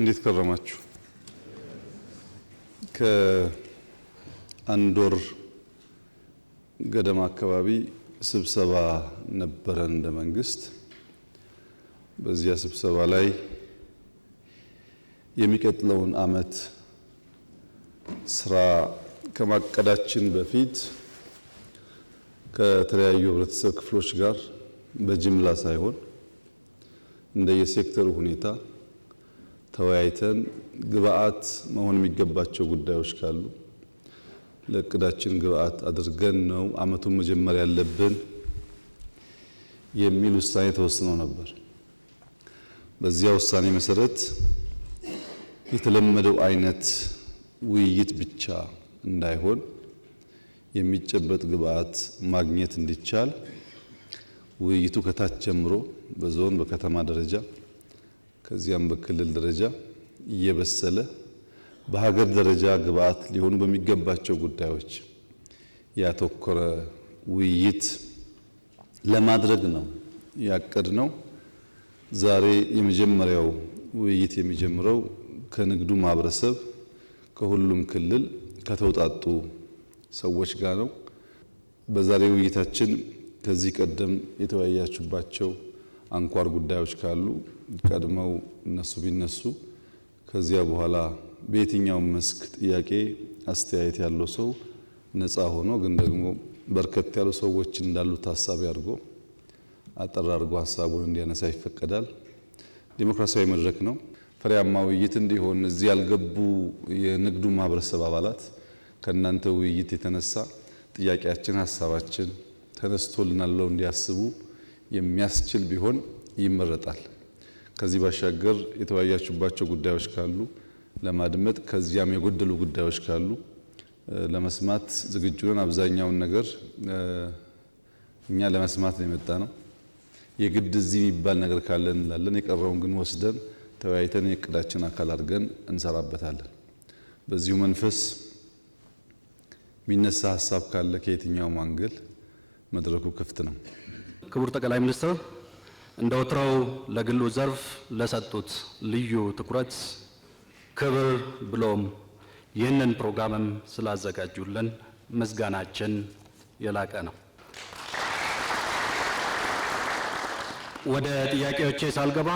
እንዴት ከረማችሁ? ከአንድ ወር ገደማ አካባቢ ስብሰባ ነበረን እንደ መንግስት። በዚያ ስብሰባ ላይ የሚቀጥለውን ዓመት ስራ ከማቀዳችን በፊት ከተለያዩ ህብረተሰብ ክፍሎች ጋር በጅምላ ሳይሆን እንደየሴክተሩ ሁኔታ ተወያይተን ግብአት መሆን የሚገባቸው ጉዳዮች ካሉ ለእቅዳችን ግብአት አድርገን ነው ዓመቱን መጀመር ያለብን የሚል ውሳኔ ተወስኖ ነበር። በዚያ ውሳኔ መሰረት የተለመደው አይነት ውይይት ብቻ እንዳይሆን የሚጨበጥ ግብአት ማግኘት እንዲቻል ውይይቱ ከታች ጀምሮ በዞን በከተማ ደረጃ ከዚያም በክልል ደረጃ እየበሰለ በሀገር ደረጃ ግብአት ሊሆኑ በሚገባቸው ጉዳዮች ያተኮረ ውይይት ለማድረግ ነው ያቀድነው። ዛሬ የመጀመሪያው ውይይት የሚጀምረው ከንግዱ ማህበረሰብ ከሁሉም ክልል ከተውጣጡ ሰዎች ጋር ነው። በዛሬው ውይይታችን ከዚህ ቀደም የተወያያችሁባቸው አንኳር ጉዳዮች ካሉ ቀድመው እነሱ ቢነሱ ከዚያ በኋላ በየትኛው መስክ ጥያቄ አስተያየት ያለው ሰው ነፃ ሆኖ ግን ደግሞ በርከት ያሉ ሰዎች እንዳሉ ታሳቢ አድርጎ አጠር አድርጎ ሐሳቡን እንዲያነሳ ይፈቀዳል። ዲሞክራሲያዊ መድረክ ነው። ፍሬያማ ውይይት እንዲሆን እዚህ ያልገቡ የንግዱ ማህበረሰብ አባላት ከእናንተ ውይይት የተነሳ ጥያቄያችን ሐሳባችን ተነስቶልናል ብለው እንዲያስቡ የሚያስችል ቢሆን ይመረጣል። ከዚህ ባሻገር የተወያያችሁባቸው ጉዳዮች ካሉ ለማድመጥ ከዚያም የጎደሉ ጉዳዮች ካሉ ለመስማት ዝግጁ ነን። አብዛኛውን ነገር እኛ ለመስማት ነው የመጣ ነው። የግድ እዚህ የሚባል ነገር ካለ እንላለን። የቀረውን ግን ወስደን ተወያይተን የእቅዳችን አካል አድርገን እንሰራበታለን። በዚሁ መንፈስ የሚነሳ ሀሳብ ካለ ከየትኛውም አንግል መድረኩ ክፍት ነው። ክቡር ጠቅላይ ሚኒስትር እንደ ወትሮው ለግሉ ዘርፍ ለሰጡት ልዩ ትኩረት ክብር ብሎም ይህንን ፕሮግራምም ስላዘጋጁልን ምስጋናችን የላቀ ነው። ወደ ጥያቄዎቼ ሳልገባ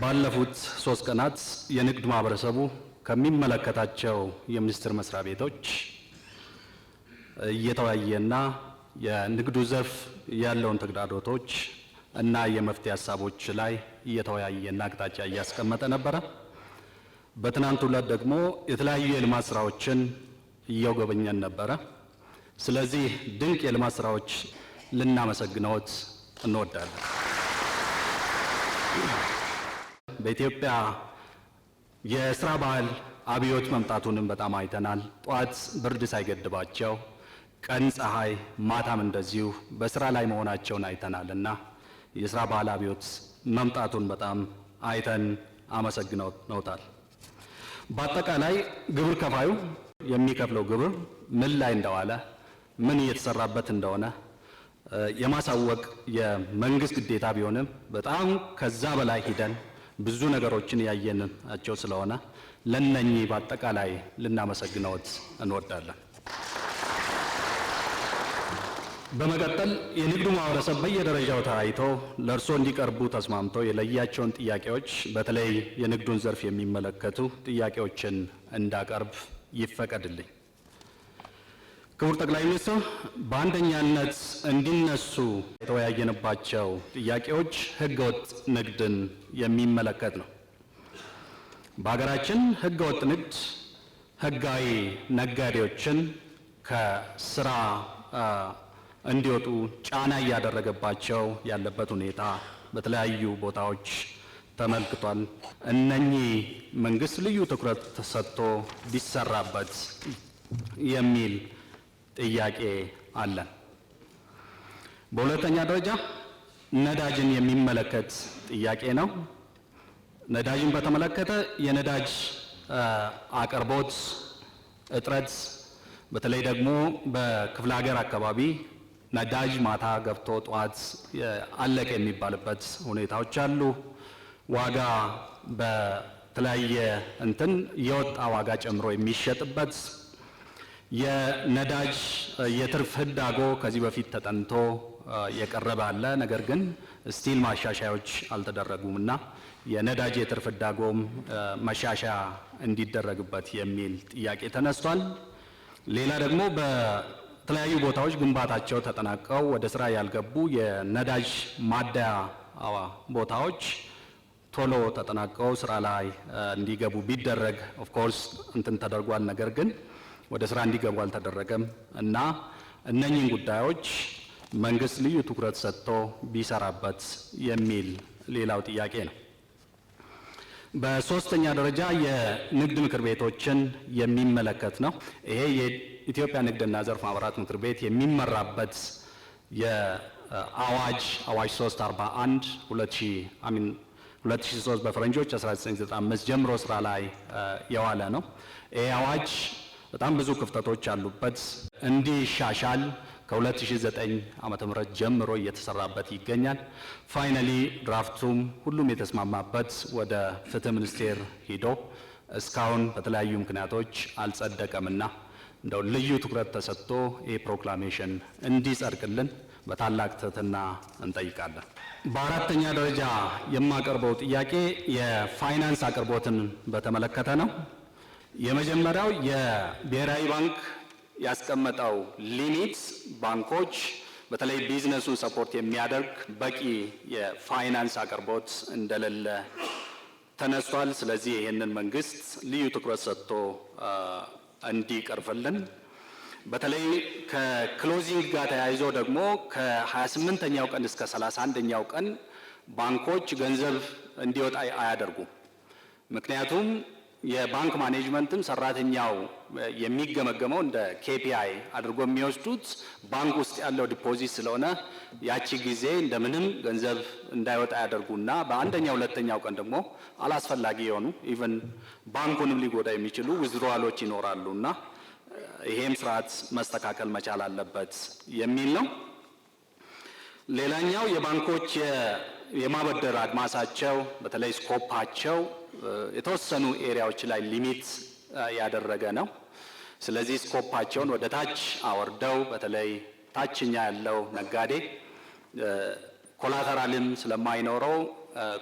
ባለፉት 3 ቀናት የንግድ ማህበረሰቡ ከሚመለከታቸው የሚኒስቴር መስሪያ ቤቶች እየተወያየና የንግዱ ዘርፍ ያለውን ተግዳሮቶች እና የመፍትሄ ሀሳቦች ላይ እየተወያየና አቅጣጫ እያስቀመጠ ነበረ። በትናንቱ ዕለት ደግሞ የተለያዩ የልማት ስራዎችን እየጎበኘን ነበረ። ስለዚህ ድንቅ የልማት ስራዎች ልናመሰግነዎት እንወዳለን። በኢትዮጵያ የስራ ባህል አብዮት መምጣቱንም በጣም አይተናል። ጧት ብርድ ሳይገድባቸው ቀን ፀሐይ ማታም እንደዚሁ በስራ ላይ መሆናቸውን አይተናልና የስራ ባህል አብዮት መምጣቱን በጣም አይተን አመሰግነውታል። በአጠቃላይ ግብር ከፋዩ የሚከፍለው ግብር ምን ላይ እንደዋለ ምን እየተሰራበት እንደሆነ የማሳወቅ የመንግስት ግዴታ ቢሆንም በጣም ከዛ በላይ ሂደን ብዙ ነገሮችን ያየናቸው ስለሆነ ለነኚህ በአጠቃላይ ልናመሰግነዎት እንወዳለን። በመቀጠል የንግዱ ማህበረሰብ በየደረጃው ተወያይቶ ለእርሶ እንዲቀርቡ ተስማምቶ የለያቸውን ጥያቄዎች በተለይ የንግዱን ዘርፍ የሚመለከቱ ጥያቄዎችን እንዳቀርብ ይፈቀድልኝ። ክቡር ጠቅላይ ሚኒስትር፣ በአንደኛነት እንዲነሱ የተወያየንባቸው ጥያቄዎች ህገወጥ ንግድን የሚመለከት ነው። በሀገራችን ህገወጥ ንግድ ህጋዊ ነጋዴዎችን ከስራ እንዲወጡ ጫና እያደረገባቸው ያለበት ሁኔታ በተለያዩ ቦታዎች ተመልክቷል። እነኚህ መንግስት ልዩ ትኩረት ተሰጥቶ ቢሰራበት የሚል ጥያቄ አለን። በሁለተኛ ደረጃ ነዳጅን የሚመለከት ጥያቄ ነው። ነዳጅን በተመለከተ የነዳጅ አቅርቦት እጥረት በተለይ ደግሞ በክፍለ ሀገር አካባቢ ነዳጅ ማታ ገብቶ ጧት አለቀ የሚባልበት ሁኔታዎች አሉ። ዋጋ በተለያየ የወጣ ዋጋ ጨምሮ የሚሸጥበት የነዳጅ የትርፍ ህዳጎ ከዚህ በፊት ተጠንቶ የቀረበ አለ። ነገር ግን ስቲል ማሻሻያዎች አልተደረጉም እና የነዳጅ የትርፍ ህዳጎም መሻሻያ እንዲደረግበት የሚል ጥያቄ ተነስቷል። ሌላ ደግሞ በተለያዩ ቦታዎች ግንባታቸው ተጠናቀው ወደ ስራ ያልገቡ የነዳጅ ማደያ ቦታዎች ቶሎ ተጠናቀው ስራ ላይ እንዲገቡ ቢደረግ ኦፍ ኮርስ ተደርጓል። ነገር ግን ወደ ስራ እንዲገቡ አልተደረገም እና እነኚህን ጉዳዮች መንግስት ልዩ ትኩረት ሰጥቶ ቢሰራበት የሚል ሌላው ጥያቄ ነው። በሶስተኛ ደረጃ የንግድ ምክር ቤቶችን የሚመለከት ነው። ይሄ የኢትዮጵያ ንግድና ዘርፍ ማህበራት ምክር ቤት የሚመራበት የአዋጅ 341 2003 በፈረንጆች 1995 ጀምሮ ስራ ላይ የዋለ ነው። ይህ አዋጅ በጣም ብዙ ክፍተቶች አሉበት። እንዲሻሻል ከ2009 ዓመተ ምህረት ጀምሮ እየተሰራበት ይገኛል። ፋይናሊ ድራፍቱም ሁሉም የተስማማበት ወደ ፍትህ ሚኒስቴር ሂዶ እስካሁን በተለያዩ ምክንያቶች አልጸደቀምና እንደው ልዩ ትኩረት ተሰጥቶ ይህ ፕሮክላሜሽን እንዲጸድቅልን በታላቅ ትህትና እንጠይቃለን። በአራተኛ ደረጃ የማቀርበው ጥያቄ የፋይናንስ አቅርቦትን በተመለከተ ነው። የመጀመሪያው የብሔራዊ ባንክ ያስቀመጠው ሊሚት ባንኮች በተለይ ቢዝነሱን ሰፖርት የሚያደርግ በቂ የፋይናንስ አቅርቦት እንደሌለ ተነስቷል። ስለዚህ ይህንን መንግስት ልዩ ትኩረት ሰጥቶ እንዲቀርፍልን፣ በተለይ ከክሎዚንግ ጋር ተያይዞ ደግሞ ከ28ኛው ቀን እስከ 31ኛው ቀን ባንኮች ገንዘብ እንዲወጣ አያደርጉም። ምክንያቱም የባንክ ማኔጅመንትም ሰራተኛው የሚገመገመው እንደ ኬፒአይ አድርጎ የሚወስዱት ባንክ ውስጥ ያለው ዲፖዚት ስለሆነ ያቺ ጊዜ እንደምንም ገንዘብ እንዳይወጣ ያደርጉና በአንደኛው ሁለተኛው ቀን ደግሞ አላስፈላጊ የሆኑ ኢቨን ባንኩንም ሊጎዳ የሚችሉ ዊዝድሮዋሎች ይኖራሉና ይሄም ስርዓት መስተካከል መቻል አለበት የሚል ነው። ሌላኛው የባንኮች የማበደር አድማሳቸው በተለይ ስኮፓቸው የተወሰኑ ኤሪያዎች ላይ ሊሚት ያደረገ ነው። ስለዚህ ስኮፓቸውን ወደ ታች አወርደው በተለይ ታችኛ ያለው ነጋዴ ኮላተራልም ስለማይኖረው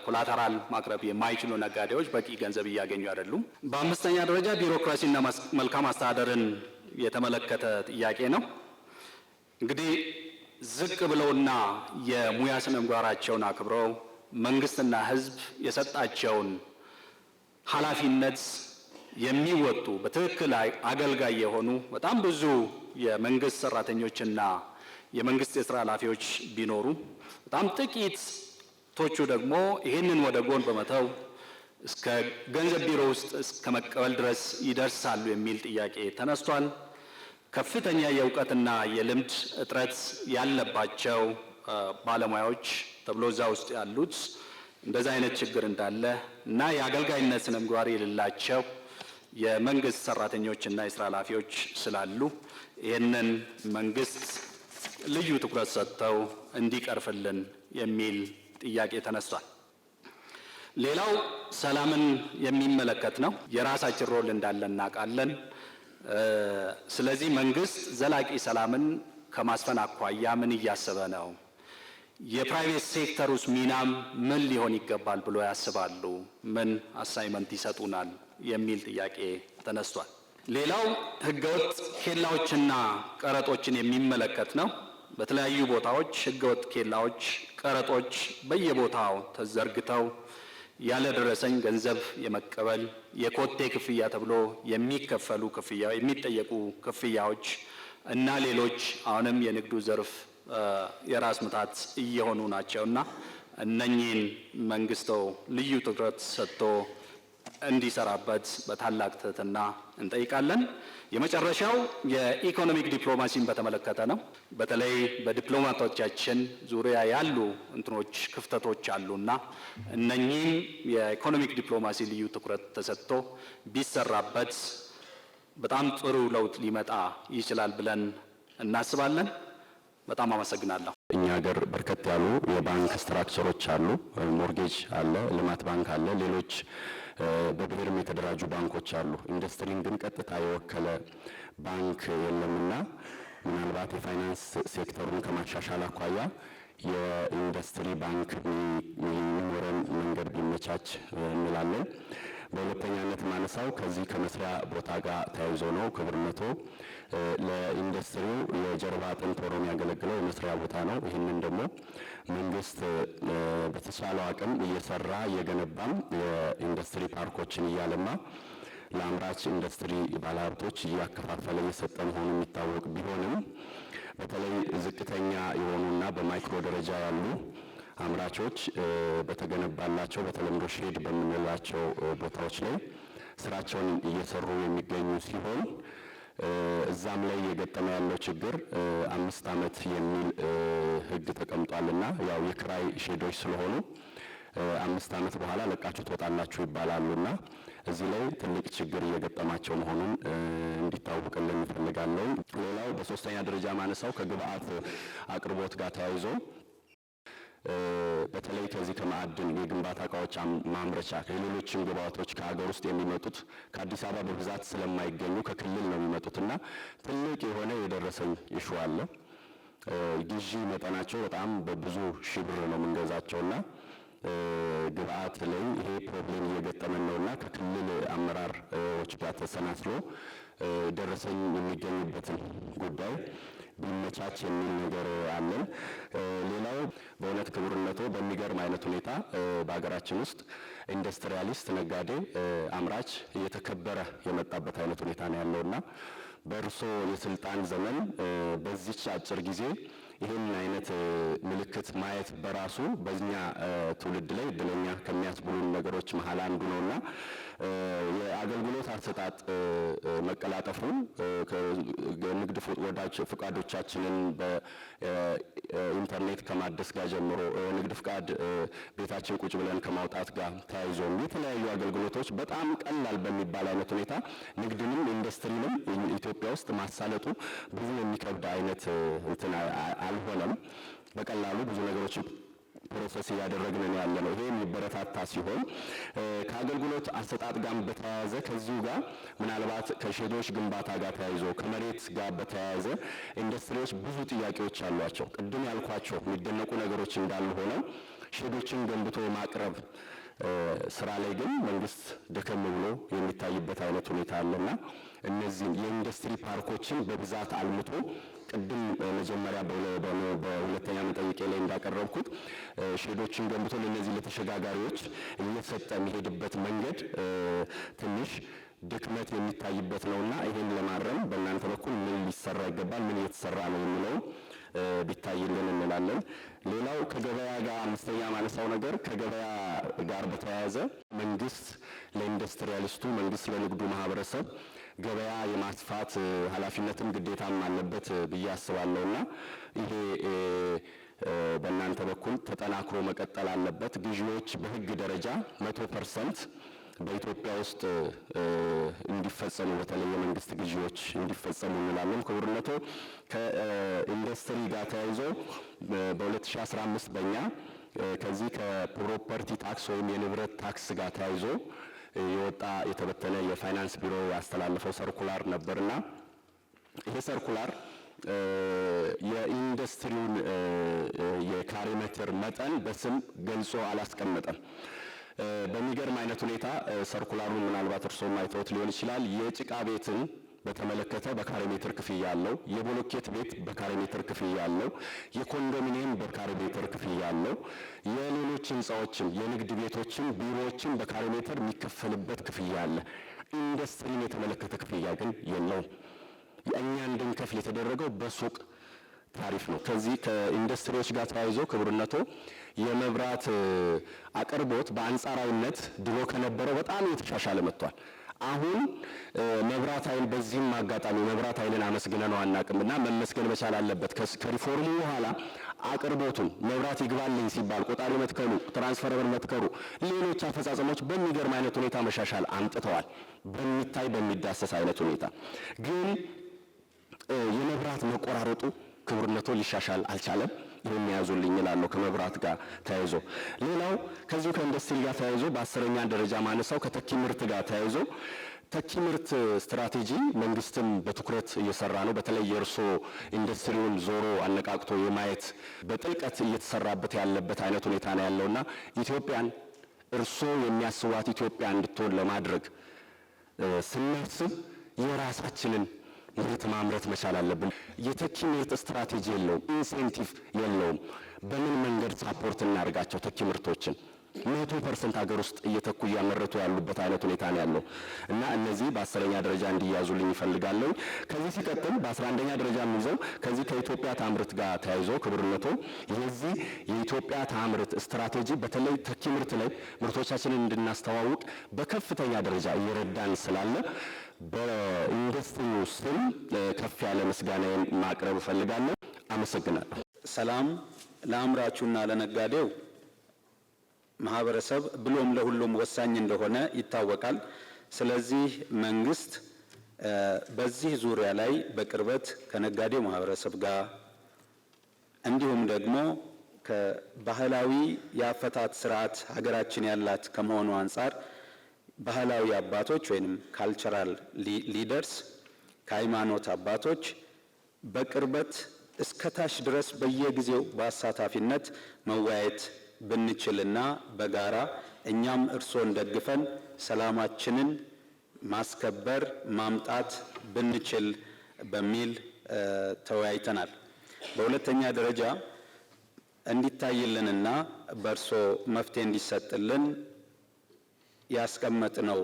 ኮላተራል ማቅረብ የማይችሉ ነጋዴዎች በቂ ገንዘብ እያገኙ አይደሉም። በአምስተኛ ደረጃ ቢሮክራሲና መልካም አስተዳደርን የተመለከተ ጥያቄ ነው። እንግዲህ ዝቅ ብለውና የሙያ ስነ ምግባራቸውን አክብረው መንግስትና ሕዝብ የሰጣቸውን ኃላፊነት የሚወጡ በትክክል አገልጋይ የሆኑ በጣም ብዙ የመንግስት ሰራተኞችና የመንግስት የስራ ኃላፊዎች ቢኖሩ በጣም ጥቂቶቹ ደግሞ ይህንን ወደ ጎን በመተው እስከ ገንዘብ ቢሮ ውስጥ እስከ መቀበል ድረስ ይደርሳሉ የሚል ጥያቄ ተነስቷል። ከፍተኛ የእውቀትና የልምድ እጥረት ያለባቸው ባለሙያዎች ተብሎ እዛ ውስጥ ያሉት እንደዛ አይነት ችግር እንዳለ እና የአገልጋይነት ስነ ምግባር የሌላቸው የመንግስት ሰራተኞችና የስራ ኃላፊዎች ስላሉ ይህንን መንግስት ልዩ ትኩረት ሰጥተው እንዲቀርፍልን የሚል ጥያቄ ተነስቷል። ሌላው ሰላምን የሚመለከት ነው። የራሳችን ሮል እንዳለ እናውቃለን። ስለዚህ መንግስት ዘላቂ ሰላምን ከማስፈን አኳያ ምን እያሰበ ነው? የፕራይቬት ሴክተር ውስጥ ሚናም ምን ሊሆን ይገባል ብሎ ያስባሉ? ምን አሳይመንት ይሰጡናል? የሚል ጥያቄ ተነስቷል። ሌላው ህገወጥ ኬላዎችና ቀረጦችን የሚመለከት ነው። በተለያዩ ቦታዎች ህገወጥ ኬላዎች፣ ቀረጦች በየቦታው ተዘርግተው ያለ ደረሰኝ ገንዘብ የመቀበል የኮቴ ክፍያ ተብሎ የሚከፈሉ የሚጠየቁ ክፍያዎች እና ሌሎች አሁንም የንግዱ ዘርፍ የራስ ምታት እየሆኑ ናቸውና እነኚህን መንግስት ልዩ ትኩረት ሰጥቶ እንዲሰራበት በታላቅ ትህትና እንጠይቃለን። የመጨረሻው የኢኮኖሚክ ዲፕሎማሲን በተመለከተ ነው። በተለይ በዲፕሎማቶቻችን ዙሪያ ያሉ ክፍተቶች አሉና እነኚህም የኢኮኖሚክ ዲፕሎማሲ ልዩ ትኩረት ተሰጥቶ ቢሰራበት በጣም ጥሩ ለውጥ ሊመጣ ይችላል ብለን እናስባለን። በጣም አመሰግናለሁ። እኛ ሀገር በርከት ያሉ የባንክ ስትራክቸሮች አሉ። ሞርጌጅ አለ፣ ልማት ባንክ አለ፣ ሌሎች በብሔርም የተደራጁ ባንኮች አሉ። ኢንዱስትሪን ግን ቀጥታ የወከለ ባንክ የለምና ምናልባት የፋይናንስ ሴክተሩን ከማሻሻል አኳያ የኢንዱስትሪ ባንክ የሚኖረን መንገድ ቢመቻች እንላለን። በሁለተኛነት ማነሳው ከዚህ ከመስሪያ ቦታ ጋር ተያይዞ ነው። ክቡርነቶ ለኢንዱስትሪው የጀርባ አጥንት ሆኖ የሚያገለግለው የመስሪያ ቦታ ነው። ይህንን ደግሞ መንግስት በተቻለው አቅም እየሰራ እየገነባም የኢንዱስትሪ ፓርኮችን እያለማ ለአምራች ኢንዱስትሪ ባለሀብቶች እያከፋፈለ እየሰጠ መሆኑ የሚታወቅ ቢሆንም በተለይ ዝቅተኛ የሆኑና በማይክሮ ደረጃ ያሉ አምራቾች በተገነባላቸው በተለምዶ ሼድ በምንላቸው ቦታዎች ላይ ስራቸውን እየሰሩ የሚገኙ ሲሆን እዛም ላይ እየገጠመ ያለው ችግር 5 ዓመት የሚል ሕግ ተቀምጧልና ያው የክራይ ሼዶች ስለሆኑ 5 ዓመት በኋላ ለቃችሁ ትወጣላችሁ ይባላሉና እዚህ ላይ ትልቅ ችግር እየገጠማቸው መሆኑን እንዲታወቅልን እንፈልጋለን። ሌላው በሶስተኛ ደረጃ ማነሳው ከግብአት አቅርቦት ጋር ተያይዞ በተለይ ከዚህ ከማዕድን የግንባታ እቃዎች ማምረቻ ከሌሎችም ግብአቶች ከሀገር ውስጥ የሚመጡት ከአዲስ አበባ በብዛት ስለማይገኙ ከክልል ነው የሚመጡትና ትልቅ የሆነ የደረሰኝ ኢሹ አለ። ግዢ መጠናቸው በጣም በብዙ ሺህ ብር ነው የምንገዛቸውና ግብአት ላይ ይሄ ፕሮብሌም እየገጠመን ነውና ከክልል አመራሮች ጋር ተሰናስሎ ደረሰኝ የሚገኝበትን ጉዳይ ቢመቻች የሚል ነገር አለን። ሌላው በእውነት ክቡርነቶ በሚገርም አይነት ሁኔታ በሀገራችን ውስጥ ኢንዱስትሪያሊስት፣ ነጋዴ፣ አምራች እየተከበረ የመጣበት አይነት ሁኔታ ነው ያለውና በእርሶ የስልጣን ዘመን በዚች አጭር ጊዜ ይህን አይነት ምልክት ማየት በራሱ በእኛ ትውልድ ላይ እድለኛ ከሚያስብሉን ነገሮች መሀል አንዱ ነውና የአገልግሎት አሰጣጥ መቀላጠፉ ንግድ ፍቃዶቻችንን በኢንተርኔት ከማደስ ጋር ጀምሮ ንግድ ፍቃድ ቤታችን ቁጭ ብለን ከማውጣት ጋር ተያይዞ የተለያዩ አገልግሎቶች በጣም ቀላል በሚባል አይነት ሁኔታ ንግድንም ኢንዱስትሪንም ኢትዮጵያ ውስጥ ማሳለጡ ብዙ የሚከብድ አይነት እንትን አልሆነም። በቀላሉ ብዙ ነገሮች ፕሮሰስ እያደረግን ያለ ነው። ይሄ የሚበረታታ ሲሆን ከአገልግሎት አሰጣጥ ጋር በተያያዘ ከዚሁ ጋር ምናልባት ከሼዶች ግንባታ ጋር ተያይዞ ከመሬት ጋር በተያያዘ ኢንዱስትሪዎች ብዙ ጥያቄዎች አሏቸው። ቅድም ያልኳቸው የሚደነቁ ነገሮች እንዳሉ ሆነው ሼዶችን ገንብቶ ማቅረብ ስራ ላይ ግን መንግስት ደከም ብሎ የሚታይበት አይነት ሁኔታ አለና እነዚህን የኢንዱስትሪ ፓርኮችን በብዛት አልምቶ ቅድም መጀመሪያ በሁለተኛ መጠይቄ ላይ እንዳቀረብኩት ሼዶችን ገንብቶ ለነዚህ ለተሸጋጋሪዎች እየሰጠ የሚሄድበት መንገድ ትንሽ ድክመት የሚታይበት ነውና ይሄን ለማረም በእናንተ በኩል ምን ሊሰራ ይገባል፣ ምን እየተሰራ ነው የሚለው ቢታይልን እንላለን። ሌላው ከገበያ ጋር አምስተኛ ማነሳው ነገር ከገበያ ጋር በተያያዘ መንግስት ለኢንዱስትሪያሊስቱ መንግስት ለንግዱ ማህበረሰብ ገበያ የማስፋት ኃላፊነትም ግዴታም አለበት ብዬ አስባለሁና ይሄ በእናንተ በኩል ተጠናክሮ መቀጠል አለበት። ግዢዎች በህግ ደረጃ 100% በኢትዮጵያ ውስጥ እንዲፈጸሙ በተለይ የመንግስት ግዢዎች እንዲፈጸሙ እንላለን። ክቡርነቶ ከኢንዱስትሪ ጋር ተያይዞ በ2015 በእኛ ከዚህ ከፕሮፐርቲ ታክስ ወይም የንብረት ታክስ ጋር ተያይዞ የወጣ የተበተነ የፋይናንስ ቢሮ ያስተላለፈው ሰርኩላር ነበርና ይሄ ሰርኩላር የኢንዱስትሪውን የካሬ ሜትር መጠን በስም ገልጾ አላስቀመጠም። በሚገርም አይነት ሁኔታ ሰርኩላሩን ምናልባት እርስዎም አይተውት ሊሆን ይችላል። የጭቃ ቤትን በተመለከተ በካሬ ሜትር ክፍያ አለው። የብሎኬት ቤት በካሬ ሜትር ክፍያ አለው። የኮንዶሚኒየም በካሬ ሜትር ክፍያ አለው። የሌሎች ህንፃዎችም የንግድ ቤቶችም ቢሮዎችም በካሬ ሜትር የሚከፈልበት ክፍያ አለ። ኢንዱስትሪን የተመለከተ ክፍያ ግን የለውም። የእኛ እንድንከፍል የተደረገው በሱቅ ታሪፍ ነው። ከዚህ ከኢንዱስትሪዎች ጋር ተያይዞ ክቡርነቶ የመብራት አቅርቦት በአንጻራዊነት ድሮ ከነበረው በጣም የተሻሻለ መጥቷል። አሁን መብራት ኃይል በዚህም አጋጣሚ መብራት ኃይልን አመስግነ ነው አናቅምና መመስገን መቻል አለበት። ከሪፎርሙ በኋላ አቅርቦቱን መብራት ይግባልኝ ሲባል ቆጣሪ መትከሉ፣ ትራንስፈርመር መትከሉ፣ ሌሎች አፈጻጸሞች በሚገርም አይነት ሁኔታ መሻሻል አምጥተዋል። በሚታይ በሚዳሰስ አይነት ሁኔታ ግን የመብራት መቆራረጡ ክቡርነቶ ሊሻሻል አልቻለም። ይህን ያዙልኝ እላለሁ ከመብራት ጋር ተያይዞ። ሌላው ከዚሁ ከኢንዱስትሪ ጋር ተያይዞ በ10ኛ ደረጃ ማነሳው ከተኪ ምርት ጋር ተያይዞ ተኪ ምርት ስትራቴጂ መንግስትም በትኩረት እየሰራ ነው። በተለይ የእርሶ ኢንዱስትሪውን ዞሮ አነቃቅቶ የማየት በጥልቀት እየተሰራበት ያለበት አይነት ሁኔታ ነው ያለውና ኢትዮጵያን እርሶ የሚያስቧት ኢትዮጵያ እንድትሆን ለማድረግ ስናስብ የራሳችንን ምርት ማምረት መቻል አለብን። የተኪ ምርት ስትራቴጂ የለውም፣ ኢንሴንቲቭ የለውም። በምን መንገድ ሳፖርት እናርጋቸው ተኪ ምርቶችን 100% ሀገር ውስጥ እየተኩ እያመረቱ ያሉበት አይነት ሁኔታ ነው ያለው እና እነዚህ በ10ኛ ደረጃ እንዲያዙልኝ ይፈልጋለሁ። ከዚህ ሲቀጥል በ11ኛ ደረጃ የሚይዘው ከዚህ ከኢትዮጵያ ታምርት ጋር ተያይዞ ክቡርነቶ የዚህ የኢትዮጵያ ታምርት ስትራቴጂ በተለይ ተኪ ምርት ላይ ምርቶቻችንን እንድናስተዋውቅ በከፍተኛ ደረጃ እየረዳን ስላለ በኢንዱስትሪው ስም ከፍ ያለ ምስጋናዬን ማቅረብ እፈልጋለሁ። አመሰግናለሁ። ሰላም ለአምራቹና ለነጋዴው ማህበረሰብ ብሎም ለሁሉም ወሳኝ እንደሆነ ይታወቃል። ስለዚህ መንግስት በዚህ ዙሪያ ላይ በቅርበት ከነጋዴው ማህበረሰብ ጋር እንዲሁም ደግሞ ከባህላዊ የአፈታት ስርዓት ሀገራችን ያላት ከመሆኑ አንጻር ባህላዊ አባቶች ወይንም ካልቸራል ሊደርስ ከሃይማኖት አባቶች በቅርበት እስከታች ድረስ በየጊዜው በአሳታፊነት መወያየት ብንችልና በጋራ እኛም እርሶን ደግፈን ሰላማችንን ማስከበር ማምጣት ብንችል በሚል ተወያይተናል። በሁለተኛ ደረጃ እንዲታይልንና በእርሶ መፍትሄ እንዲሰጥልን ያስቀመጥነው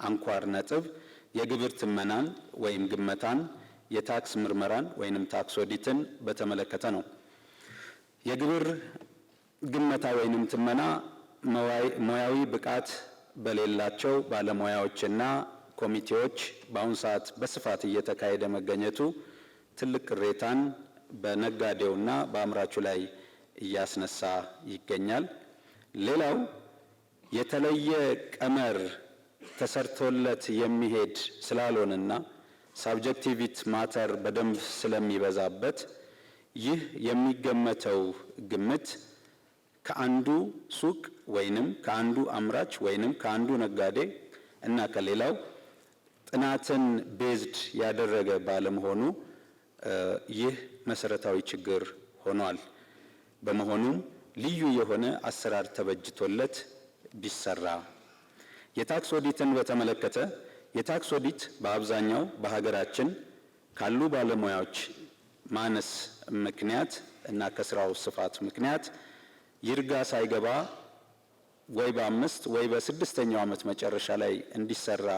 አንኳር ነጥብ የግብር ትመናን ወይም ግመታን፣ የታክስ ምርመራን ወይንም ታክስ ኦዲትን በተመለከተ ነው። የግብር ግመታ ወይንም ትመና ሙያዊ ብቃት በሌላቸው ባለሙያዎችና ኮሚቴዎች በአሁኑ ሰዓት በስፋት እየተካሄደ መገኘቱ ትልቅ ቅሬታን በነጋዴውና በአምራቹ ላይ እያስነሳ ይገኛል። ሌላው የተለየ ቀመር ተሰርቶለት የሚሄድ ስላልሆነና ሳብጀክቲቪቲ ማተር በደንብ ስለሚበዛበት ይህ የሚገመተው ግምት ከአንዱ ሱቅ ወይንም ከአንዱ አምራች ወይንም ከአንዱ ነጋዴ እና ከሌላው ጥናትን ቤዝድ ያደረገ ባለመሆኑ ይህ መሰረታዊ ችግር ሆኗል። በመሆኑም ልዩ የሆነ አሰራር ተበጅቶለት ቢሰራ። የታክስ ኦዲትን በተመለከተ የታክስ ኦዲት በአብዛኛው በሀገራችን ካሉ ባለሙያዎች ማነስ ምክንያት እና ከስራው ስፋት ምክንያት ይርጋ ሳይገባ ወይ በ5 ወይ በ6ኛው ዓመት መጨረሻ ላይ እንዲሰራ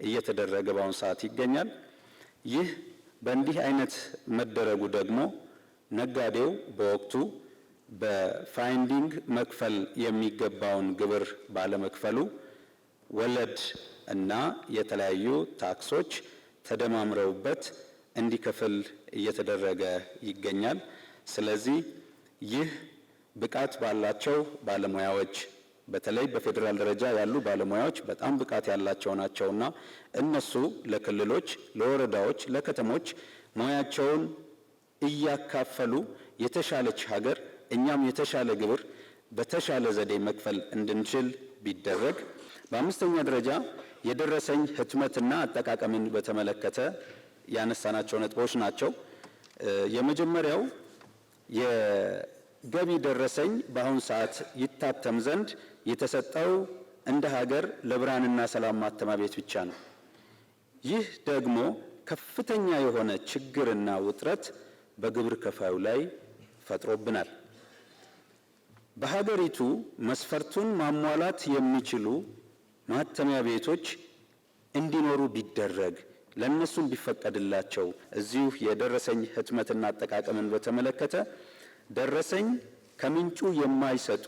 እየተደረገ በአሁኑ ሰዓት ይገኛል። ይህ በእንዲህ አይነት መደረጉ ደግሞ ነጋዴው በወቅቱ በፋይንዲንግ መክፈል የሚገባውን ግብር ባለመክፈሉ ወለድ እና የተለያዩ ታክሶች ተደማምረውበት እንዲከፍል እየተደረገ ይገኛል። ስለዚህ ይህ ብቃት ባላቸው ባለሙያዎች በተለይ በፌዴራል ደረጃ ያሉ ባለሙያዎች በጣም ብቃት ያላቸው ናቸውና እነሱ ለክልሎች፣ ለወረዳዎች፣ ለከተሞች ሙያቸውን እያካፈሉ የተሻለች ሀገር እኛም የተሻለ ግብር በተሻለ ዘዴ መክፈል እንድንችል ቢደረግ። በአምስተኛ ደረጃ የደረሰኝ ህትመትና አጠቃቀምን በተመለከተ ያነሳናቸው ነጥቦች ናቸው። የመጀመሪያው የገቢ ደረሰኝ በአሁኑ ሰዓት ይታተም ዘንድ የተሰጠው እንደ ሀገር ለብርሃንና ሰላም ማተሚያ ቤት ብቻ ነው። ይህ ደግሞ ከፍተኛ የሆነ ችግርና ውጥረት በግብር ከፋዩ ላይ ፈጥሮብናል። በሀገሪቱ መስፈርቱን ማሟላት የሚችሉ ማተሚያ ቤቶች እንዲኖሩ ቢደረግ ለነሱም ቢፈቀድላቸው። እዚሁ የደረሰኝ ህትመትና አጠቃቀምን በተመለከተ ደረሰኝ ከምንጩ የማይሰጡ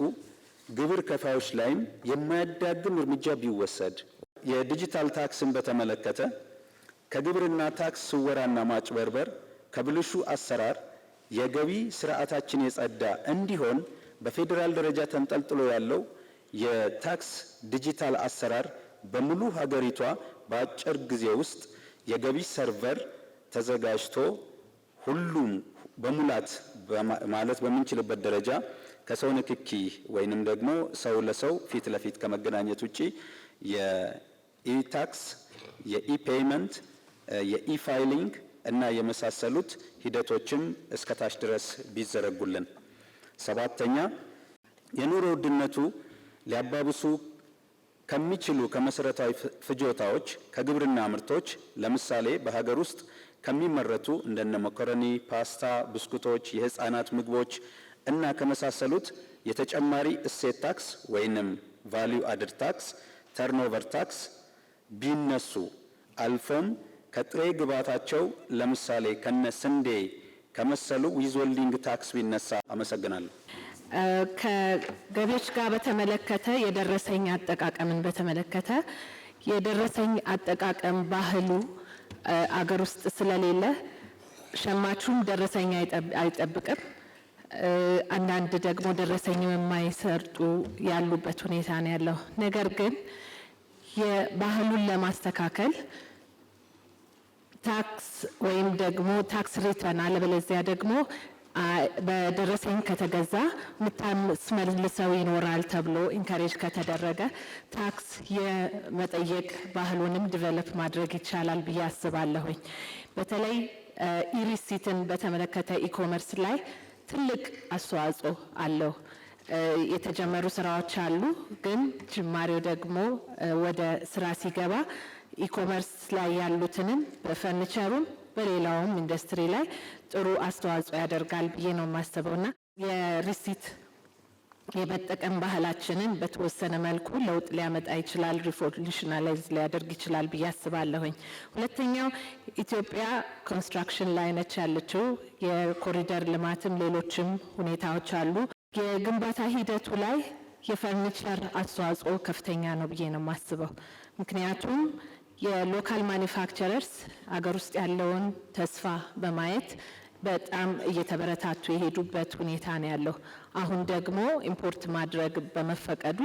ግብር ከፋዮች ላይም የማያዳግም እርምጃ ቢወሰድ። የዲጂታል ታክስን በተመለከተ ከግብርና ታክስ ስወራና ማጭበርበር ከብልሹ አሰራር የገቢ ስርዓታችን የጸዳ እንዲሆን በፌዴራል ደረጃ ተንጠልጥሎ ያለው የታክስ ዲጂታል አሰራር በሙሉ ሀገሪቷ በአጭር ጊዜ ውስጥ የገቢ ሰርቨር ተዘጋጅቶ ሁሉም በሙላት ማለት በምንችልበት ደረጃ ከሰው ንክኪ ወይንም ደግሞ ሰው ለሰው ፊት ለፊት ከመገናኘት ውጪ የኢታክስ፣ የኢፔይመንት፣ የኢፋይሊንግ እና የመሳሰሉት ሂደቶችም እስከታች ድረስ ቢዘረጉልን። ሰባተኛ የኑሮ ውድነቱ ሊያባብሱ ከሚችሉ ከመሰረታዊ ፍጆታዎች ከግብርና ምርቶች ለምሳሌ በሀገር ውስጥ ከሚመረቱ እንደነ መኮረኒ፣ ፓስታ፣ ብስኩቶች፣ የህፃናት ምግቦች እና ከመሳሰሉት የተጨማሪ እሴት ታክስ ወይንም ቫልዩ አድድ ታክስ፣ ተርኖቨር ታክስ ቢነሱ አልፎም ከጥሬ ግብዓታቸው ለምሳሌ ከነ ስንዴ ከመሰሉ ዊዝሆልዲንግ ታክስ ቢነሳ። አመሰግናለሁ። ከገቢዎች ጋር በተመለከተ የደረሰኝ አጠቃቀምን በተመለከተ የደረሰኝ አጠቃቀም ባህሉ አገር ውስጥ ስለሌለ ሸማቹም ደረሰኝ አይጠብቅም። አንዳንድ ደግሞ ደረሰኝ የማይሰርጡ ያሉበት ሁኔታ ነው ያለው። ነገር ግን የባህሉን ለማስተካከል ታክስ ወይም ደግሞ ታክስ ሪተርን አለበለዚያ ደግሞ በደረሰኝ ከተገዛ ምታስመልሰው ይኖራል ተብሎ ኢንካሬጅ ከተደረገ ታክስ የመጠየቅ ባህሉንም ዲቨሎፕ ማድረግ ይቻላል ብዬ አስባለሁኝ። በተለይ ኢሪሲትን በተመለከተ ኢኮመርስ ላይ ትልቅ አስተዋጽኦ አለው። የተጀመሩ ስራዎች አሉ፣ ግን ጅማሬው ደግሞ ወደ ስራ ሲገባ ኢኮመርስ ላይ ያሉትንም በፈርኒቸሩም በሌላውም ኢንዱስትሪ ላይ ጥሩ አስተዋጽኦ ያደርጋል ብዬ ነው የማስበውና የሪሲት የመጠቀም ባህላችንን በተወሰነ መልኩ ለውጥ ሊያመጣ ይችላል፣ ሪቮሉሽናላይዝ ሊያደርግ ይችላል ብዬ አስባለሁኝ። ሁለተኛው ኢትዮጵያ ኮንስትራክሽን ላይ ነች ያለችው። የኮሪደር ልማትም ሌሎችም ሁኔታዎች አሉ። የግንባታ ሂደቱ ላይ የፈርኒቸር አስተዋጽኦ ከፍተኛ ነው ብዬ ነው የማስበው። ምክንያቱም የሎካል ማኒፋክቸረርስ አገር ውስጥ ያለውን ተስፋ በማየት በጣም እየተበረታቱ የሄዱበት ሁኔታ ነው ያለው። አሁን ደግሞ ኢምፖርት ማድረግ በመፈቀዱ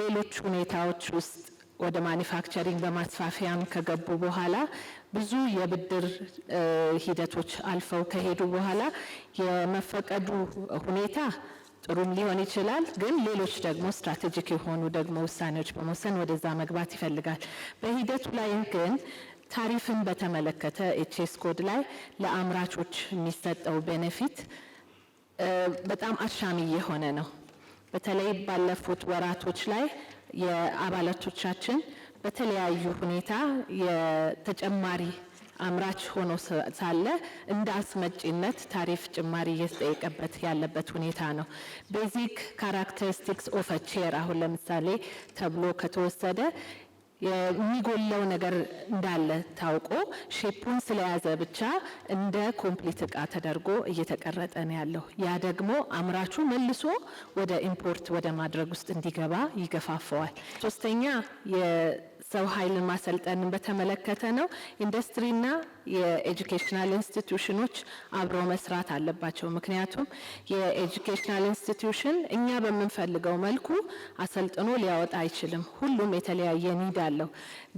ሌሎች ሁኔታዎች ውስጥ ወደ ማኒፋክቸሪንግ በማስፋፊያም ከገቡ በኋላ ብዙ የብድር ሂደቶች አልፈው ከሄዱ በኋላ የመፈቀዱ ሁኔታ ጥሩም ሊሆን ይችላል። ግን ሌሎች ደግሞ ስትራቴጂክ የሆኑ ደግሞ ውሳኔዎች በመወሰን ወደዛ መግባት ይፈልጋል። በሂደቱ ላይ ግን ታሪፍን በተመለከተ ኤችኤስ ኮድ ላይ ለአምራቾች የሚሰጠው ቤኔፊት በጣም አሻሚ የሆነ ነው። በተለይ ባለፉት ወራቶች ላይ የአባላቶቻችን በተለያዩ ሁኔታ የተጨማሪ አምራች ሆኖ ሳለ እንደ አስመጪነት ታሪፍ ጭማሪ እየተጠየቀበት ያለበት ሁኔታ ነው። ቤዚክ ካራክተሪስቲክስ ኦፍ አ ቼር አሁን ለምሳሌ ተብሎ ከተወሰደ የሚጎለው ነገር እንዳለ ታውቆ ሼፑን ስለያዘ ብቻ እንደ ኮምፕሊት እቃ ተደርጎ እየተቀረጠ ነው ያለው። ያ ደግሞ አምራቹ መልሶ ወደ ኢምፖርት ወደ ማድረግ ውስጥ እንዲገባ ይገፋፈዋል። ሶስተኛ የሰው ኃይልን ማሰልጠንን በተመለከተ ነው። ኢንዱስትሪና የኤጁኬሽናል ኢንስቲትዩሽኖች አብረው መስራት አለባቸው። ምክንያቱም የኤጁኬሽናል ኢንስቲትዩሽን እኛ በምንፈልገው መልኩ አሰልጥኖ ሊያወጣ አይችልም። ሁሉም የተለያየ ኒድ አለው።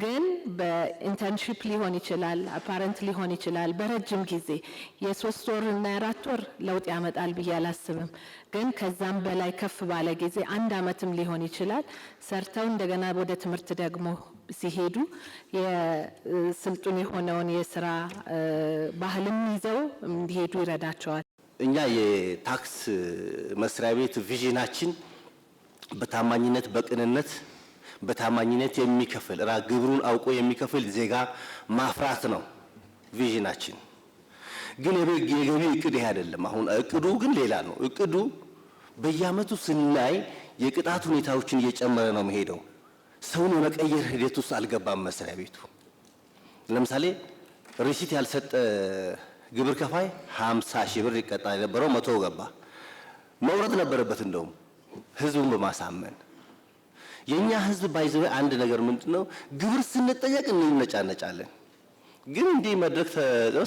ግን በኢንተርንሺፕ ሊሆን ይችላል፣ አፓረንት ሊሆን ይችላል። በረጅም ጊዜ የ3 ወር እና 4 ወር ለውጥ ያመጣል ብዬ አላስብም። ግን ከዛም በላይ ከፍ ባለ ጊዜ 1 ዓመትም ሊሆን ይችላል ሰርተው እንደገና ወደ ትምህርት ደግሞ ሲሄዱ የስልጡን የሆነውን የስራ ባህልም ይዘው እንዲሄዱ ይረዳቸዋል። እኛ የታክስ መስሪያ ቤት ቪዥናችን በታማኝነት በቅንነት በታማኝነት የሚከፍል ግብሩን አውቆ የሚከፍል ዜጋ ማፍራት ነው ቪዥናችን። ግን የገቢ እቅድ ይሄ አይደለም። አሁን እቅዱ ግን ሌላ ነው። እቅዱ በየአመቱ ስናይ የቅጣት ሁኔታዎችን እየጨመረ ነው መሄደው። ሰውን የመቀየር ሂደት ውስጥ አልገባም መስሪያ ቤቱ። ለምሳሌ ሪሲት ያልሰጠ ግብር ከፋይ 50 ሺህ ብር ይቀጣ የነበረው 100 ገባ። መውረድ ነበረበት እንደውም ህዝቡን በማሳመን። የኛ ህዝብ ባይዘው አንድ ነገር ምንድነው ግብር ስንጠየቅ እንነጫነጫለን። ግን እንዲህ መድረክ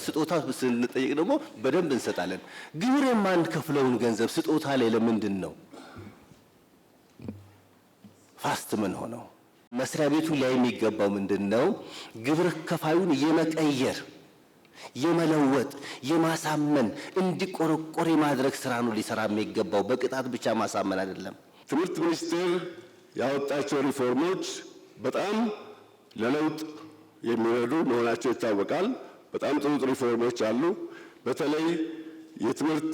ስጦታ ስንጠየቅ ደግሞ በደንብ እንሰጣለን። ግብር የማንከፍለውን ገንዘብ ስጦታ ላይ ለምንድን ነው ፋስት ምን ሆነው? መስሪያ ቤቱ ላይ የሚገባው ምንድነው ግብር ከፋዩን የመቀየር የመለወጥ የማሳመን እንዲቆረቆር የማድረግ ስራ ነው ሊሰራ የሚገባው። በቅጣት ብቻ ማሳመን አይደለም። ትምህርት ሚኒስቴር ያወጣቸው ሪፎርሞች በጣም ለለውጥ የሚረዱ መሆናቸው ይታወቃል። በጣም ጥሩ ሪፎርሞች አሉ። በተለይ የትምህርት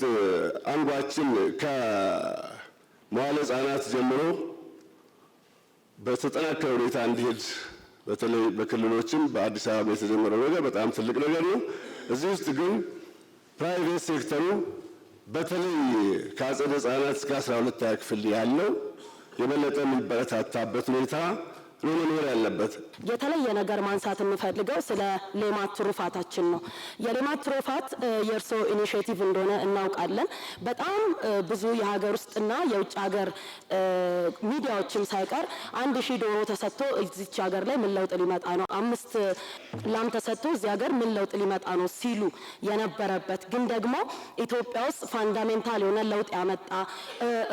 አንጓችን ከመዋለ ሕጻናት ጀምሮ በተጠናከረ ሁኔታ እንዲሄድ በተለይ በክልሎችም በአዲስ አበባ የተጀመረው ነገር በጣም ትልቅ ነገር ነው። እዚህ ውስጥ ግን ፕራይቬት ሴክተሩ በተለይ ከአጸደ ሕጻናት እስከ 12ኛ ክፍል ያለው የበለጠ የሚበረታታበት ሁኔታ ነው መኖር ያለበት። የተለየ ነገር ማንሳት የምፈልገው ስለ ሌማት ትሩፋታችን ነው። የሌማት ትሩፋት የእርሶ ኢኒሼቲቭ እንደሆነ እናውቃለን። በጣም ብዙ የሀገር ውስጥና የውጭ ሀገር ሚዲያዎችም ሳይቀር 1000 ዶሮ ተሰጥቶ እዚች ሀገር ላይ ምን ለውጥ ሊመጣ ነው፣ 5 ላም ተሰጥቶ እዚህ ሀገር ምን ለውጥ ሊመጣ ነው ሲሉ የነበረበት ግን ደግሞ ኢትዮጵያ ውስጥ ፋንዳሜንታል የሆነ ለውጥ ያመጣ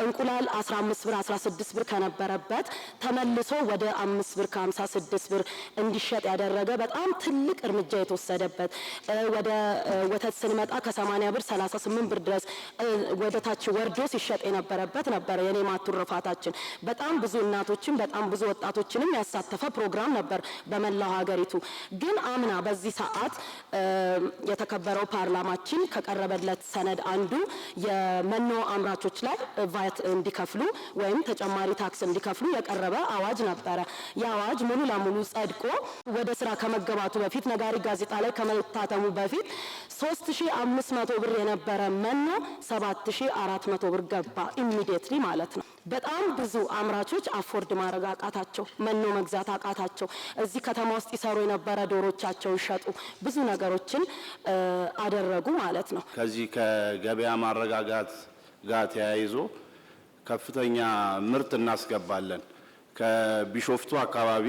እንቁላል 15 ብር 16 ብር ከነበረበት ተመልሶ ወደ 5 ብር ከ56 ብር እንዲሸጥ ያደረገ በጣም ትልቅ እርምጃ የተወሰደበት፣ ወደ ወተት ስንመጣ ከ80 ብር 38 ብር ድረስ ወደ ታች ወርዶ ሲሸጥ የነበረበት ነበር። የሌማት ትሩፋታችን በጣም ብዙ እናቶችን በጣም ብዙ ወጣቶችንም ያሳተፈ ፕሮግራም ነበር በመላው ሀገሪቱ። ግን አምና በዚህ ሰዓት የተከበረው ፓርላማችን ከቀረበለት ሰነድ አንዱ የመኖ አምራቾች ላይ ቫት እንዲከፍሉ ወይም ተጨማሪ ታክስ እንዲከፍሉ የቀረበ አዋጅ ነበረ። የአዋጅ ሙሉ ለሙሉ ጸድቆ ወደ ስራ ከመገባቱ በፊት ነጋሪት ጋዜጣ ላይ ከመታተሙ በፊት 3500 ብር የነበረ መኖ 7400 ብር ገባ ኢሚዲየትሊ ማለት ነው። በጣም ብዙ አምራቾች አፎርድ ማድረግ አቃታቸው፣ መኖ መግዛት አቃታቸው። እዚህ ከተማ ውስጥ ይሰሩ የነበረ ዶሮቻቸው ይሸጡ፣ ብዙ ነገሮችን አደረጉ ማለት ነው። ከዚህ ከገበያ ማረጋጋት ጋር ተያይዞ ከፍተኛ ምርት እናስገባለን። ከቢሾፍቱ አካባቢ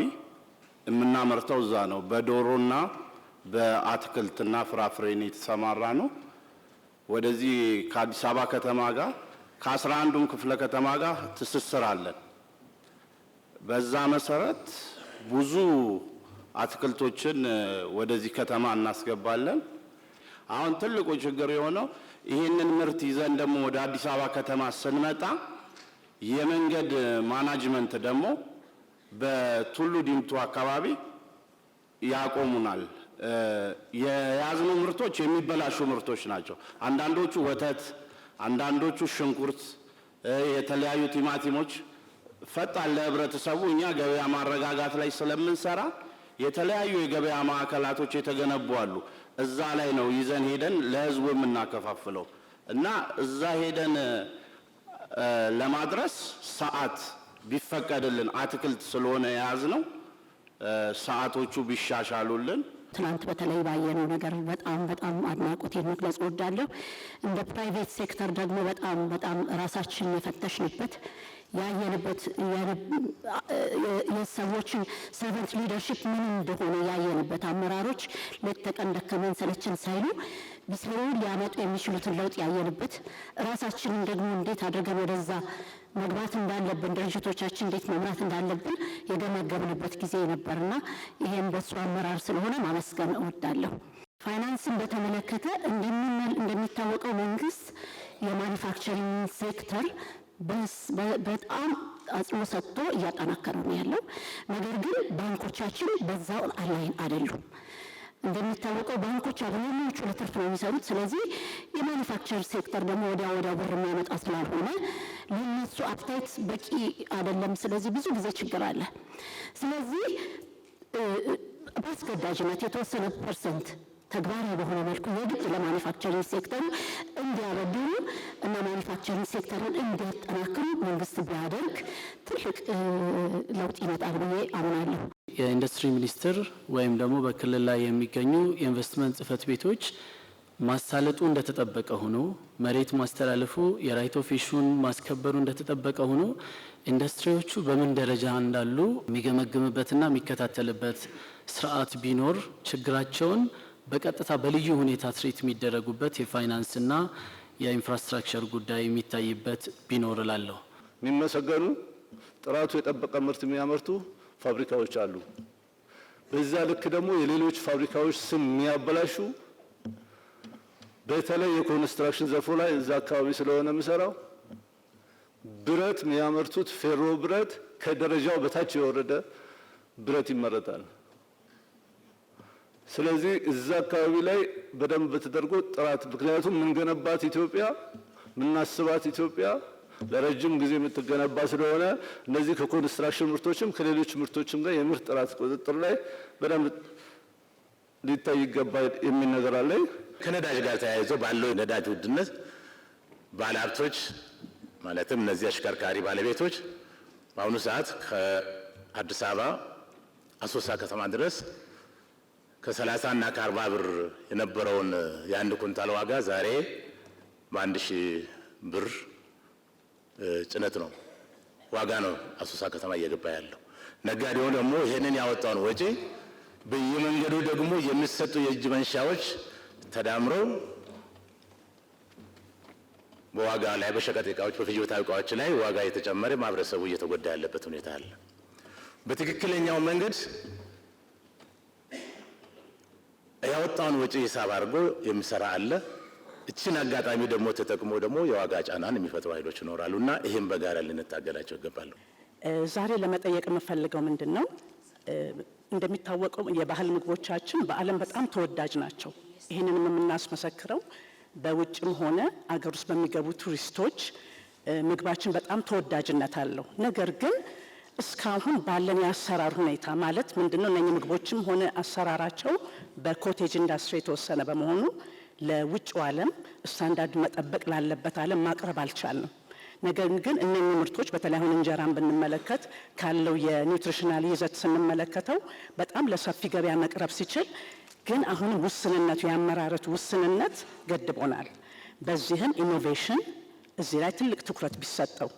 የምናመርተው እዛ ነው። በዶሮና በአትክልትና ፍራፍሬን የተሰማራ ነው። ወደዚህ ከአዲስ አበባ ከተማ ጋር ከ11ዱም ክፍለ ከተማ ጋር ትስስር አለን። በዛ መሰረት ብዙ አትክልቶችን ወደዚህ ከተማ እናስገባለን። አሁን ትልቁ ችግር የሆነው ይህንን ምርት ይዘን ደግሞ ወደ አዲስ አበባ ከተማ ስንመጣ የመንገድ ማናጅመንት ደግሞ በቱሉ ዲምቱ አካባቢ ያቆሙናል። የያዝነው ምርቶች የሚበላሹ ምርቶች ናቸው። አንዳንዶቹ ወተት፣ አንዳንዶቹ ሽንኩርት፣ የተለያዩ ቲማቲሞች ፈጣን ለህብረተሰቡ እኛ ገበያ ማረጋጋት ላይ ስለምንሰራ የተለያዩ የገበያ ማዕከላቶች የተገነቡ አሉ። እዛ ላይ ነው ይዘን ሄደን ለህዝቡ የምናከፋፍለው እና እዛ ሄደን ለማድረስ ሰዓት ቢፈቀድልን አትክልት ስለሆነ የያዝነው ሰዓቶቹ ቢሻሻሉልን። ትናንት በተለይ ባየነው ነገር በጣም አድናቆቴን መግለጽ እወዳለሁ። እንደ ፕራይቬት ሴክተር ደግሞ በጣም ራሳችንን የፈተሽንበት ያየንበት የሰዎችን ሰርቨንት ሊደርሺፕ ምን እንደሆነ ያየንበት፣ አመራሮች ሌት ተቀን ደከመን ሰለቸን ሳይሉ ቢሰሩ ሊያመጡ የሚችሉትን ለውጥ ያየንበት፣ ራሳችንን ደግሞ እንዴት አድርገን ወደዛ መግባት እንዳለብን፣ ድርጅቶቻችን እንዴት መምራት እንዳለብን የገመገብንበት ጊዜ ነበርና ይሄን በሱ አመራር ስለሆነ ማመስገን እወዳለሁ። ፋይናንስን በተመለከተ እንደሚታወቀው መንግስት የማኒፋክቸሪንግ ሴክተር በጣም አጽንኦ ሰጥቶ እያጠናከረ ነው ያለው። ነገር ግን ባንኮቻችን በዛው አላይን አይደሉም። እንደሚታወቀው ባንኮች አብዛኞቹ ለትርፍ ነው የሚሰሩት። ስለዚህ የማኒፋክቸር ሴክተር ደግሞ ወዲያ ብር የሚያመጣ ስላልሆነ ለነሱ አፕታይት በቂ አይደለም። ስለዚህ ብዙ ጊዜ ችግር አለ። ስለዚህ በአስገዳጅነት የተወሰነ ፐርሰንት ተግባራዊ በሆነ መልኩ የግድ ለማኒፋክቸሪንግ ሴክተሩ እንዲያበድሩ እና ማኒፋክቸሪንግ ሴክተርን እንዲያጠናክሩ መንግስት ቢያደርግ ትልቅ ለውጥ ይመጣል ብዬ አምናለሁ። የኢንዱስትሪ ሚኒስቴር ወይም ደግሞ በክልል ላይ የሚገኙ የኢንቨስትመንት ጽህፈት ቤቶች ማሳለጡ እንደተጠበቀ ሆኖ መሬት ማስተላለፉ የራይት ኦፍ ኢሹን ማስከበሩ እንደተጠበቀ ሆኖ ኢንዱስትሪዎቹ በምን ደረጃ እንዳሉ የሚገመግምበትና የሚከታተልበት ስርዓት ቢኖር ችግራቸውን በቀጥታ በልዩ ሁኔታ ትሪት የሚደረጉበት የፋይናንስና የኢንፍራስትራክቸር ጉዳይ የሚታይበት ቢኖር እላለሁ። የሚመሰገኑ ጥራቱ የጠበቀ ምርት የሚያመርቱ ፋብሪካዎች አሉ። በዛ ልክ ደግሞ የሌሎች ፋብሪካዎች ስም የሚያበላሹ በተለይ የኮንስትራክሽን ዘርፉ ላይ እዛ አካባቢ ስለሆነ የምሰራው ብረት የሚያመርቱት ፌሮ ብረት ከደረጃው በታች የወረደ ብረት ይመረታል። ስለዚህ እዛ አካባቢ ላይ በደንብ ተደርጎ ጥራት ምክንያቱም ምንገነባት ኢትዮጵያ ምናስባት ኢትዮጵያ ለረጅም ጊዜ የምትገነባ ስለሆነ እነዚህ ከኮንስትራክሽን ምርቶችም ከሌሎች ምርቶችም ጋር የምርት ጥራት ቁጥጥር ላይ በደንብ ሊታይ ይገባል የሚል ነገር አለ። ከነዳጅ ጋር ተያይዞ ባለው ነዳጅ ውድነት ባለሀብቶች ማለትም እነዚህ አሽከርካሪ ባለቤቶች በአሁኑ ሰዓት ከአዲስ አበባ አሶሳ ከተማ ድረስ ከ30 እና ከ40 ብር የነበረውን የአንድ ኩንታል ዋጋ ዛሬ በ1000 ብር ጭነት ነው ዋጋ ነው አሶሳ ከተማ እየገባ ያለው። ነጋዴው ደግሞ ይሄንን ያወጣውን ወጪ በየመንገዱ ደግሞ የሚሰጡ የእጅ መንሻዎች ተዳምረው በዋጋ ላይ በሸቀጥ ዕቃዎች በፍጆታ ዕቃዎች ላይ ዋጋ የተጨመረ ማህበረሰቡ እየተጎዳ ያለበት ሁኔታ አለ። በትክክለኛው መንገድ ያወጣውን ወጪ ሂሳብ አድርጎ የሚሰራ አለ። እቺን አጋጣሚ ደግሞ ተጠቅሞ ደግሞ የዋጋ ጫናን የሚፈጥሩ ኃይሎች ይኖራሉና ይሄን በጋራ ልንታገላቸው ይገባል። ዛሬ ለመጠየቅ የምፈልገው ምንድነው እንደሚታወቀው የባህል ምግቦቻችን በዓለም በጣም ተወዳጅ ናቸው። ይሄንንም የምናስመሰክረው በውጭም ሆነ አገር ውስጥ በሚገቡ ቱሪስቶች ምግባችን በጣም ተወዳጅነት አለው። ነገር ግን እስካሁን ባለን የአሰራር ሁኔታ ማለት ምንድነው እነኚህ ምግቦችም ሆነ አሰራራቸው በኮቴጅ ኢንዱስትሪ የተወሰነ በመሆኑ ለውጭው ዓለም ስታንዳርድ መጠበቅ ላለበት ዓለም ማቅረብ አልቻልንም። ነገር ግን እነኚህ ምርቶች በተለይ አሁን እንጀራን ብንመለከት ካለው የኒውትሪሽናል ይዘት ስንመለከተው በጣም ለሰፊ ገበያ መቅረብ ሲችል ግን አሁን ውስንነቱ የአመራረቱ ውስንነት ገድቦናል። በዚህም ኢኖቬሽን እዚህ ላይ ትልቅ ትኩረት ቢሰጠው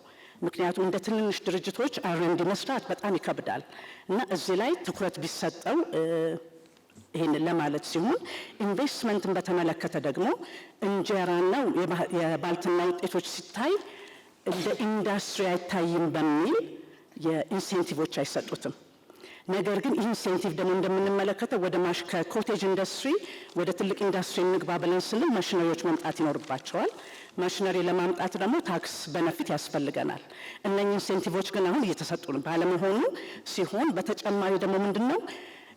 ምክንያቱም እንደ ትንንሽ ድርጅቶች አር&ዲ መስራት በጣም ይከብዳል እና እዚህ ላይ ትኩረት ቢሰጠው ይሄን ለማለት ሲሆን ኢንቨስትመንትን በተመለከተ ደግሞ እንጀራና የባልትና ውጤቶች ሲታይ እንደ ኢንዱስትሪ አይታይም በሚል የኢንሴንቲቮች አይሰጡትም። ነገር ግን ኢንሴንቲቭ ደግሞ እንደምንመለከተው ወደ ከኮቴጅ ኢንዱስትሪ ወደ ትልቅ ኢንዱስትሪ እንግባ ብለን ስንል ማሽነሪዎች መምጣት ይኖርባቸዋል። ማሽነሪ ለማምጣት ደግሞ ታክስ በነፊት ያስፈልገናል። እነኚህ ኢንሴንቲቮች ግን አሁን እየተሰጡ ባለመሆኑ ሲሆን በተጨማሪ ደግሞ ምንድነው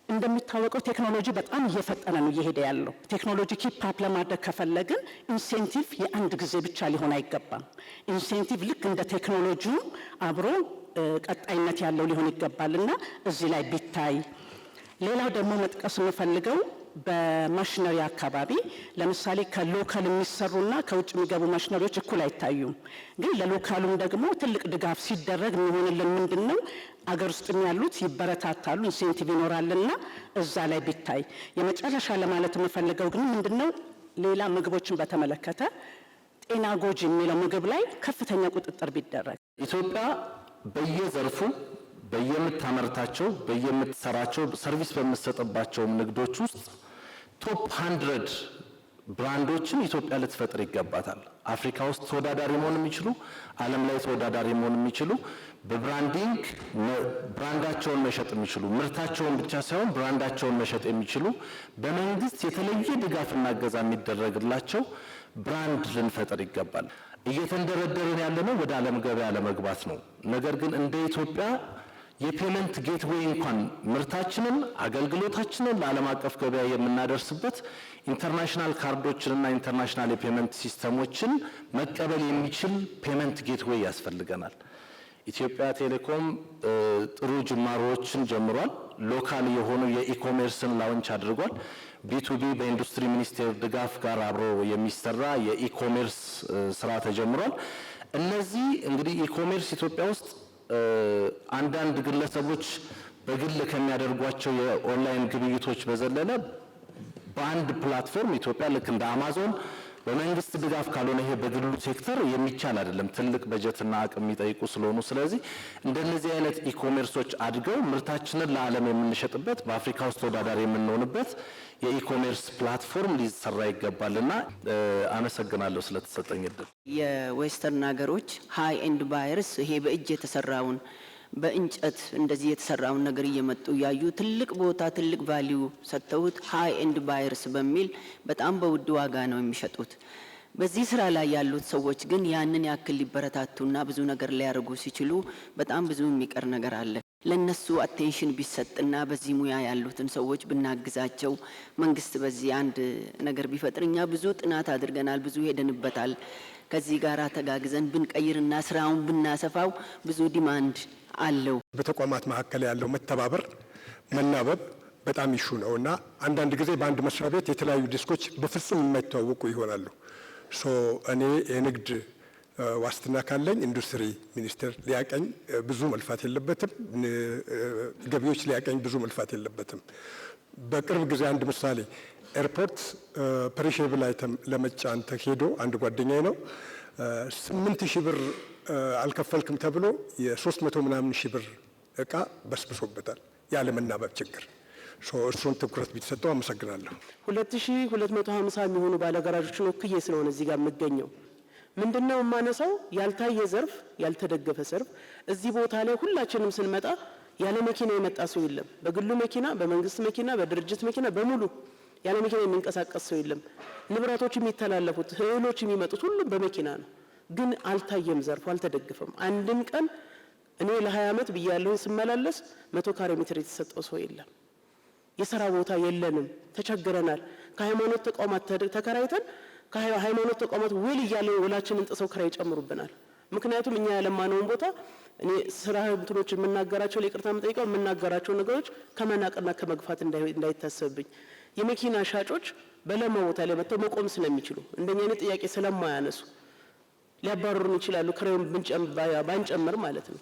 እንደሚታወቀው ቴክኖሎጂ በጣም እየፈጠነ ነው እየሄደ ያለው። ቴክኖሎጂ ኪፕ አፕ ለማድረግ ከፈለግን ኢንሴንቲቭ የአንድ ጊዜ ብቻ ሊሆን አይገባም። ኢንሴንቲቭ ልክ እንደ ቴክኖሎጂው አብሮ ቀጣይነት ያለው ሊሆን ይገባልና እዚህ ላይ ቢታይ። ሌላው ደግሞ መጥቀስ የምፈልገው በማሽነሪ አካባቢ ለምሳሌ ከሎካል የሚሰሩና ከውጭ የሚገቡ ማሽነሪዎች እኩል አይታዩም። ግን ለሎካሉም ደግሞ ትልቅ ድጋፍ ሲደረግ የሚሆንልን ምንድነው አገር ውስጥ ያሉት ይበረታታሉ፣ ኢንሴንቲቭ ይኖራልና እዛ ላይ ቢታይ። የመጨረሻ ለማለት የምፈልገው ግን ምንድነው ሌላ ምግቦችን በተመለከተ ጤና ጎጂ የሚለው ምግብ ላይ ከፍተኛ ቁጥጥር ቢደረግ ኢትዮጵያ በየዘርፉ በየምታመርታቸው በየምትሰራቸው ሰርቪስ በምትሰጥባቸው ንግዶች ውስጥ ቶፕ 100 ብራንዶችን ኢትዮጵያ ልትፈጥር ይገባታል። አፍሪካ ውስጥ ተወዳዳሪ መሆን የሚችሉ ዓለም ላይ ተወዳዳሪ መሆን የሚችሉ በብራንዲንግ ብራንዳቸውን መሸጥ የሚችሉ ምርታቸውን ብቻ ሳይሆን ብራንዳቸውን መሸጥ የሚችሉ በመንግስት የተለየ ድጋፍና እገዛ የሚደረግላቸው ብራንድ ልንፈጥር ይገባል። እየተንደረደርን ያለነው ወደ ዓለም ገበያ ለመግባት ነው። ነገር ግን እንደ ኢትዮጵያ የፔመንት ጌትዌይ እንኳን ምርታችንን አገልግሎታችንን ለዓለም አቀፍ ገበያ የምናደርስበት ኢንተርናሽናል ካርዶችንና ኢንተርናሽናል የፔመንት ሲስተሞችን መቀበል የሚችል ፔመንት ጌትዌይ ያስፈልገናል። ኢትዮጵያ ቴሌኮም ጥሩ ጅማሮችን ጀምሯል። ሎካል የሆኑ የኢኮሜርስን ላውንች አድርጓል። ቢቱቢ በኢንዱስትሪ ሚኒስቴር ድጋፍ ጋር አብሮ የሚሰራ የኢኮሜርስ ስራ ተጀምሯል። እነዚህ እንግዲህ ኢኮሜርስ ኢትዮጵያ ውስጥ አንዳንድ ግለሰቦች በግል ከሚያደርጓቸው የኦንላይን ግብይቶች በዘለለ በአንድ ፕላትፎርም ኢትዮጵያ ልክ እንደ አማዞን በመንግስት ድጋፍ ካልሆነ ይሄ በግሉ ሴክተር የሚቻል አይደለም። ትልቅ በጀትና አቅም የሚጠይቁ ስለሆኑ ስለዚህ እንደነዚህ አይነት ኢኮሜርሶች አድገው ምርታችንን ለዓለም የምንሸጥበት በአፍሪካ ውስጥ ተወዳዳሪ የምንሆንበት የኢኮሜርስ ፕላትፎርም ሊሰራ ይገባልና አመሰግናለሁ ስለተሰጠኝ እድል። የዌስተርን ሀገሮች ሃይ ኤንድ ባየርስ ይሄ በእጅ የተሰራውን በእንጨት እንደዚህ የተሰራውን ነገር እየመጡ ያዩ ትልቅ ቦታ ትልቅ ቫልዩ ሰጥተውት ሃይ ኤንድ ባየርስ በሚል በጣም በውድ ዋጋ ነው የሚሸጡት። በዚህ ስራ ላይ ያሉት ሰዎች ግን ያንን ያክል ሊበረታቱና ብዙ ነገር ሊያደርጉ ሲችሉ በጣም ብዙ የሚቀር ነገር አለ። ለነሱ አቴንሽን ቢሰጥና በዚህ ሙያ ያሉትን ሰዎች ብናግዛቸው መንግስት በዚህ አንድ ነገር ቢፈጥር እኛ ብዙ ጥናት አድርገናል፣ ብዙ ሄደንበታል። ከዚህ ጋር ተጋግዘን ብንቀይርና ስራውን ብናሰፋው ብዙ ዲማንድ አለው። በተቋማት መካከል ያለው መተባበር መናበብ በጣም ይሹ ነውና አንዳንድ ጊዜ በአንድ መስሪያ ቤት የተለያዩ ዲስኮች በፍጹም የማይተዋወቁ ይሆናሉ። እኔ የንግድ ዋስትና ካለኝ ኢንዱስትሪ ሚኒስቴር ሊያቀኝ ብዙ መልፋት የለበትም፣ ገቢዎች ሊያቀኝ ብዙ መልፋት የለበትም። በቅርብ ጊዜ አንድ ምሳሌ ኤርፖርት ፐሪሼብል አይተም ለመጫን ተሄዶ አንድ ጓደኛዬ ነው 8000 ብር አልከፈልክም ተብሎ የ300 ምናምን ሺህ ብር እቃ በስብሶበታል ያለ መናበብ ችግር። እሱን ትኩረት ቢሰጠው አመሰግናለሁ። 2250 የሚሆኑ ባለጋራዦችን ወክዬ ስለሆነ እዚህ ጋር የምገኘው ምንድነው የማነሳው ያልታየ ዘርፍ ያልተደገፈ ዘርፍ እዚህ ቦታ ላይ ሁላችንም ስንመጣ ያለ መኪና የመጣ ሰው የለም። በግሉ መኪና፣ በመንግስት መኪና፣ በድርጅት መኪና በሙሉ ያለ መኪና የሚንቀሳቀስ ሰው የለም። ንብረቶች የሚተላለፉት እህሎች የሚመጡት ሁሉም በመኪና ነው። ግን አልታየም፣ ዘርፉ አልተደገፈም። አንድም ቀን እኔ ለ20 ዓመት ብያለሁ ስመላለስ 100 ካሬ ሜትር የተሰጠው ሰው የለም። የሥራ ቦታ የለንም፣ ተቸግረናል። ከሃይማኖት ተቋማት ተከራይተን ከሃይማኖት ተቋማት ውል እያለን ውላችንን ጥሰው ክራይ ይጨምሩብናል። ምክንያቱም እኛ ያለማነውን ቦታ እኔ ስራ እንትኖች የምናገራቸው ለይቅርታ የምጠይቀው የምናገራቸው ነገሮች ከመናቅና ከመግፋት እንዳይታሰብብኝ የመኪና ሻጮች በለማ ቦታ ላይ መጥተው መቆም ስለሚችሉ እንደኛ አይነት ጥያቄ ስለማያነሱ ሊያባረሩን ይችላሉ። ክራዩን ባንጨምር ማለት ነው።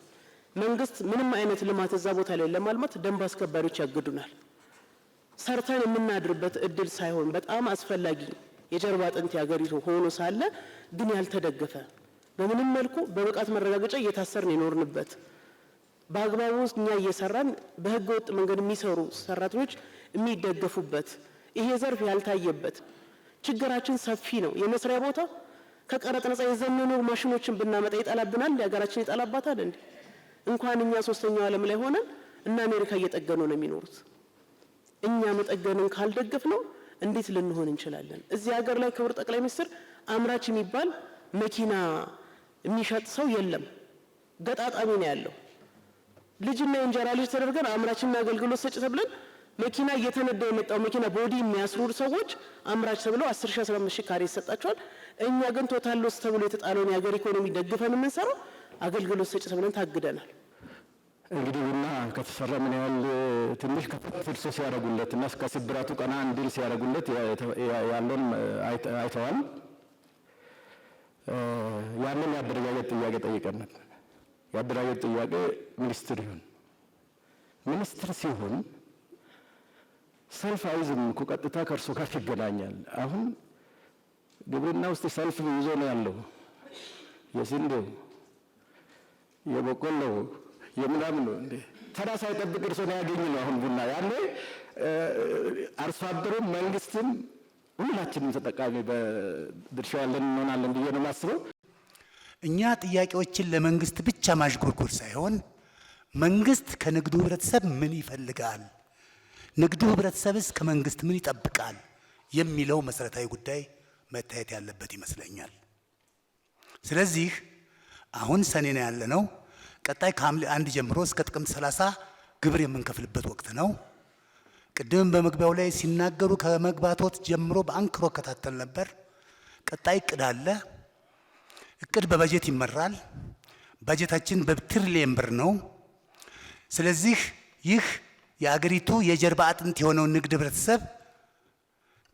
መንግስት ምንም አይነት ልማት እዛ ቦታ ላይ ለማልማት ደንብ አስከባሪዎች ያግዱናል። ሰርተን የምናድርበት እድል ሳይሆን በጣም አስፈላጊ የጀርባ አጥንት ያገሪቱ ሆኖ ሳለ ግን ያልተደገፈ በምንም መልኩ በብቃት መረጋገጫ እየታሰርን የኖርንበት በአግባቡ እኛ እየሰራን በህገ ወጥ መንገድ የሚሰሩ ሰራተኞች የሚደገፉበት ይሄ ዘርፍ ያልታየበት ችግራችን ሰፊ ነው። የመስሪያ ቦታ ከቀረጥ ነፃ የዘመኑ ማሽኖችን ብናመጣ ይጠላብናል፣ የሀገራችን ይጠላባታል እንዴ? እንኳን እኛ ሶስተኛው ዓለም ላይ ሆነን እና አሜሪካ እየጠገኑ ነው የሚኖሩት። እኛ መጠገንን ካልደገፍ ነው እንዴት ልንሆን እንችላለን? እዚህ ሀገር ላይ ክቡር ጠቅላይ ሚኒስትር አምራች የሚባል መኪና የሚሸጥ ሰው የለም። ገጣጣሚ ነው ያለው። ልጅና የእንጀራ ልጅ ተደርገን አምራችና አገልግሎት ሰጪ ተብለን መኪና እየተነዳ የመጣው መኪና ቦዲ የሚያስሩር ሰዎች አምራች ተብለው 10,000 15,000 ካሬ ይሰጣቸዋል። እኛ ግን ቶታል ሎስ ተብሎ የተጣለውን የሀገር ኢኮኖሚ ደግፈን የምንሰራው አገልግሎት ሰጪ ተብለን ታግደናል። እንግዲህ ቡና ከተሰራ ምን ያህል ትንሽ ከፍልሶ ሲያደርጉለት እና እስከ ስብራቱ ቀና እንዲል ሲያደርጉለት ያለውን አይተዋል። ያንን የአደረጃጀት ጥያቄ ጠይቀን ነበር። የአደረጃጀት ጥያቄ ሚኒስትር ይሁን ሚኒስትር ሲሆን ሰልፍ አይዝም እኮ ቀጥታ ከእርሱ ጋር ይገናኛል። አሁን ግብርና ውስጥ ሰልፍ ይዞ ነው ያለው። የስንዴው የበቆሎው የምናምን ነው እንዴ ተራ ሳይጠብቅ እርሶ ነው ያገኙ ነው። አሁን ቡና ያኔ አርሶ አደሩም መንግስትም ሁላችንም ተጠቃሚ በድርሻ ያለን እንሆናለን ብዬ ነው የማስበው። እኛ ጥያቄዎችን ለመንግስት ብቻ ማሽጎርጎር ሳይሆን መንግስት ከንግዱ ህብረተሰብ ምን ይፈልጋል፣ ንግዱ ህብረተሰብስ ከመንግስት ምን ይጠብቃል የሚለው መሰረታዊ ጉዳይ መታየት ያለበት ይመስለኛል። ስለዚህ አሁን ሰኔ ነው ያለነው። ቀጣይ ከሐምሌ 1 ጀምሮ እስከ ጥቅምት 30 ግብር የምንከፍልበት ወቅት ነው። ቅድም በመግቢያው ላይ ሲናገሩ ከመግባቶት ጀምሮ በአንክሮ ከታተል ነበር። ቀጣይ እቅድ አለ። እቅድ በበጀት ይመራል። በጀታችን በትሪሊየን ብር ነው። ስለዚህ ይህ የአገሪቱ የጀርባ አጥንት የሆነው ንግድ ህብረተሰብ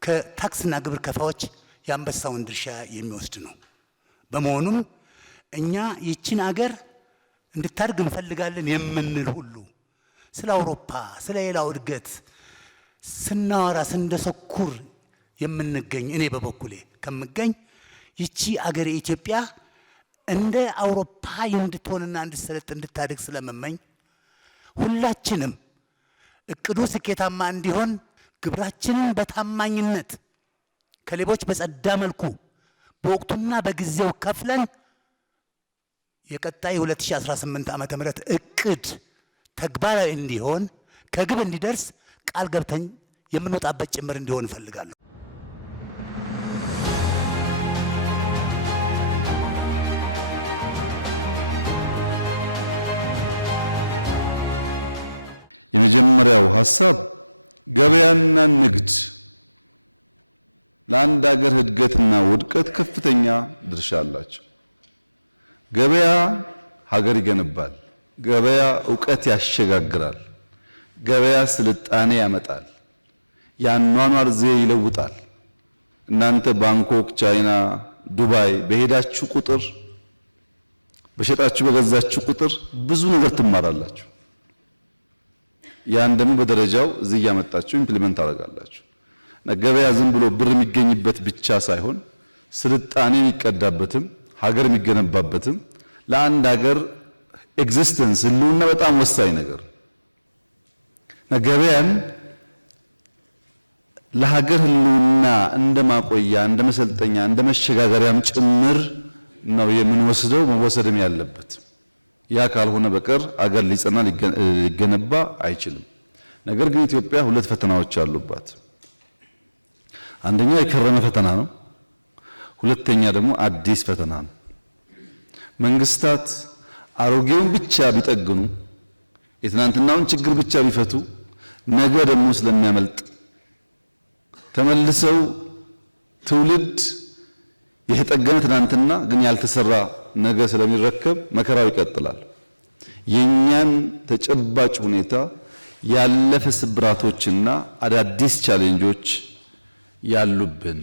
ከታክስና ግብር ከፋዮች የአንበሳውን ድርሻ የሚወስድ ነው። በመሆኑም እኛ ይችን አገር እንድታድግ እንፈልጋለን የምንል ሁሉ ስለ አውሮፓ ስለ ሌላው እድገት ስናወራ ስንደሰኩር የምንገኝ እኔ በበኩሌ ከምገኝ ይቺ አገር ኢትዮጵያ እንደ አውሮፓ እንድትሆንና እንድትሰለጥ እንድታድግ ስለመመኝ ሁላችንም እቅዱ ስኬታማ እንዲሆን ግብራችንን በታማኝነት ከሌቦች በጸዳ መልኩ በወቅቱና በጊዜው ከፍለን የቀጣይ 2018 ዓመተ ምህረት እቅድ ተግባራዊ እንዲሆን ከግብ እንዲደርስ ቃል ገብተን የምንወጣበት ጭምር እንዲሆን እፈልጋለሁ። የመጀመሪያው ሀሳብ ገበያና ንግድ ለአንድ ሀገር እድገትና ውድቀት ከፍተኛ ድርሻ አላቸው። ገበያ ሀገር ይገነባል። ገበያ እውቀት ያሸጋግራል። ገበያ ስልጣኔ ያመጣል። የአኗኗር ዘዬ ይለውጣል። እናንተ ባንኮክ፣ ቻይና፣ ዱባይ በሄዳችሁ ቁጥር በሸጣችሁ በገዛችሁ ቁጥር ብዙ ነገር ትማራላችሁ። ያን ደግሞ በደረጃው እዚህ እያመጣችሁ ኢምፕሊመንት ታደርጋላችሁ። ገበያ ዝም ብሎ ብር የሚገኝበት ብቻ ሳይሆን ስልጣኔ የሚቀዳበትም ሀገር የሚገነባበትም ለአንድ ሀገር ኤግዚስተንስ ህልውና በጣም ወሳኝ ነገር ገበያን ለሀገር ህልውና እንደ ማቆያ፣ እንደ መሰልጠኛ፣ እንደ መሸጋገሪያም ጭምር ነው የምንወስደው መወሰድም ያለበት። ያ ካልሆነ በቀር አገር ሊጸና ሊገነባ አይችልም። ነገር ግን ኢትዮጵያ ሁለት ፈተናዎች አሉባት። አንደኛ የከረመ ፈተና ነው። ሁለተኛ ደግሞ አዲስ ፈተና ነው። መንግስታት አሮጌውን ብቻ ቢጠግኑ፣ የትናንትናውን ችግር ብቻ ቢፈቱ ነገ ደግሞ ስለሚያመልጥ ተመልሰው ትውልድ የተጠገነ ትናንትና ግን ያልተሰራ ነገ ስለሚረከብ መከራው ይቀጥላል። የኛን ተጨባጭ ሁኔታ ያለፈ ስብራቶችና አዳዲስ ቻሌንጆች ያሉብን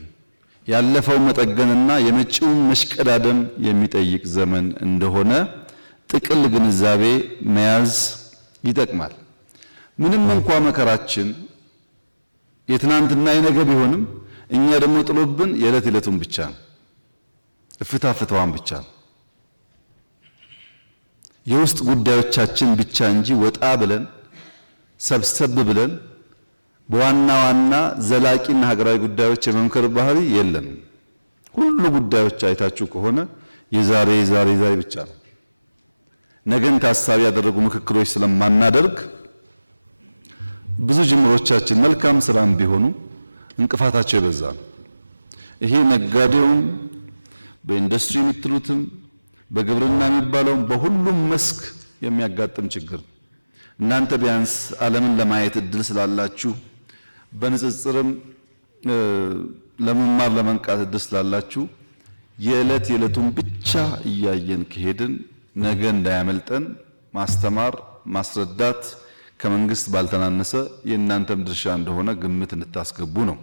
ያለፈው መጠገንና የመጪውን መሽቀዳደም የሚጠይቅ ዘመን እንደሆነ ጥቅል ግንዛቤ መያዝ ይጠቅማል። ምንም እንኳ መከራችን የትናንትና የነገ ቢሆንም እኛ ደግሞ ጥሎብን የዕለት ዕለቱን ብቻ ነው፣ እፍታፍታዋን ብቻ ነው፣ የውስጥ ጉዳዮቻችን ብቻ እንጂ ወጣ ብለን ሰብሰብ ብለን በዋና ዋና ዘላቂና ሀገራዊ ጉዳዮች የመምከር ባህሪ የለም። ሁሉ ጉዳዮች አይታችሁ ከሆነ የዛሬ ብቻ ነው። ነገን ታሳቢ ያደረጉ ምክክሮች ስለማናደርግ ብዙ ጅምሮቻችን መልካም ስራም ቢሆኑ እንቅፋታቸው የበዛ ነው። ይሄ ነጋዴውም በኢንዱስትሪ የምትሉትም በግብርና የሚባለውም በሁሉም መስክ የሚያጋጥም ችግር። እናንተ ቢያንስ ዓለምን ለማየት እድል ስላላችሁ በንጽጽርም ለመማር ለመንቃት እድል ስላላችሁ የዕለቱን ብቻ እያየን ከሄድን ነገ እንዳያመልጠን ማስተማር ማስረዳት ከመንግስት ባልተናነሰ የእናንተም ድርሻ እንደሆነ ግምት እንድታስገቡ ነው።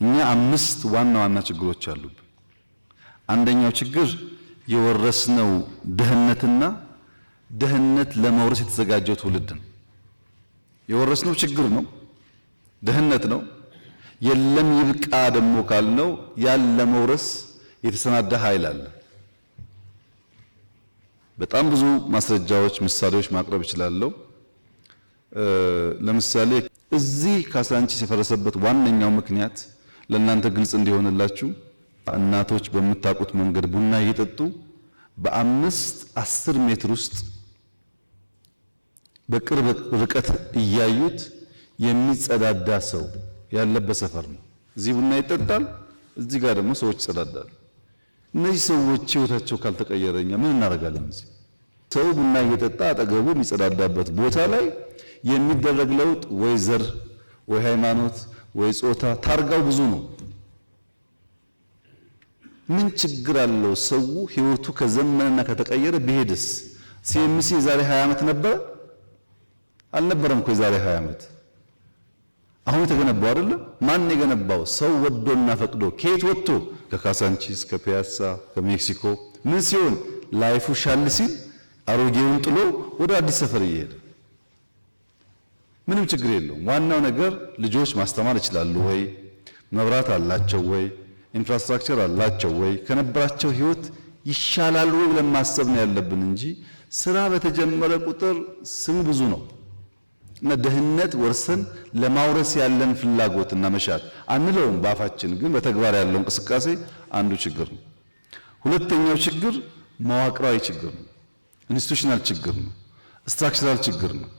እኛ 5 ዋና ዋና ችግሮች አሉብን። አንደኛው ችግር የወረስነው ድህነትና ድህነት ለመውረስ የተዘጋጀው ትውልድ ነው። የወረስነው ችግር ነው፣ ድህነት ነው። የለም ይብቃ ደግሞ ካልነው ያን ለመውረስ የተሰናዳ ኃይል አለ። በጣም ብዙ ማስረጃዎች፣ ምሳሌዎች ማቅረብ እችላለሁ። ለምሳሌ እዚህ ካሳንቺስ የፈረሰበት ዋነኛው ምክንያት ለእናንተ ግልጽ እንዲሆንላችሁ እናቶች በምታውቁት መንገድ ቡና እየጠጡ በ5-10 ሜትር ውስጥ በቅርብ ርቀት እያዩት የሚጸዳዳ ሰው ያለበት ሰፈር ነው። እዚህ ቡና ይጠጣል፣ እዚህ ጋር ደግሞ ሰዎች ይጸዳዳሉ። እነዚህ ሰዎች ህይወታቸው ካልተቀየረኛ ምን እናደርጋለን? እዚህ ሰው ቡና እየጠጣ አጠገቡ የሚጸዳዳበት ቦታ ላይ የሚደረግ ለውጥ ወይ ዘር ወይ ሃይማኖት ወይ ጾታ ታርጋው ብዙ ነው። ምን ችግር አለው? ሰው ህይወቱ ከዘመነና ከተቀየረ ቢሄድስ? ሲኤምሲ የዛሬ 20 ዓመት ነበረ አልነበረም እኮ የዛሬ 20 ዓመት። አሁን የተገነባው አይደለም። ማን የገነባው? ሰው ወዶና ፈቅዶ። ከየት ወጥቶ? ከካሳንቺስ፣ ከፒያሳ፣ ከሜክሲኮ። ምን ሲሆን ላይፉ ሻል ሲል አሮጌውን ጥሎ ወደ አዲስ ሰፈር እየሄደ ምንም ችግር የለውም። ዋናው ነገር ልጆች ማስተማር ይችላሉ ወይ? መብራት አላቸው ወይ? ኢንፍራስትራክቸር አላቸው ወይ? ከነበራቸው ህይወት ይሻላሉ ወይ ብለን ማሰብ ነው ያለብን እንጂ ስራ በተጀመረ ቁጥር ስሙ ብዙ ነው እና ድህነት ወርሰን ለማውረስ ያለን ፍላጎትና መሻት አንለውም በአፋችን፣ ግን በተግባር ያለው እንቅስቃሴ አንዱ ችግር ነው። ሁለተኛው ችግር መዋቅራዊ ችግር ነው። ኢንስቲቱሽናል ችግር ነው፣ ስትራክቸራል ችግር ነው።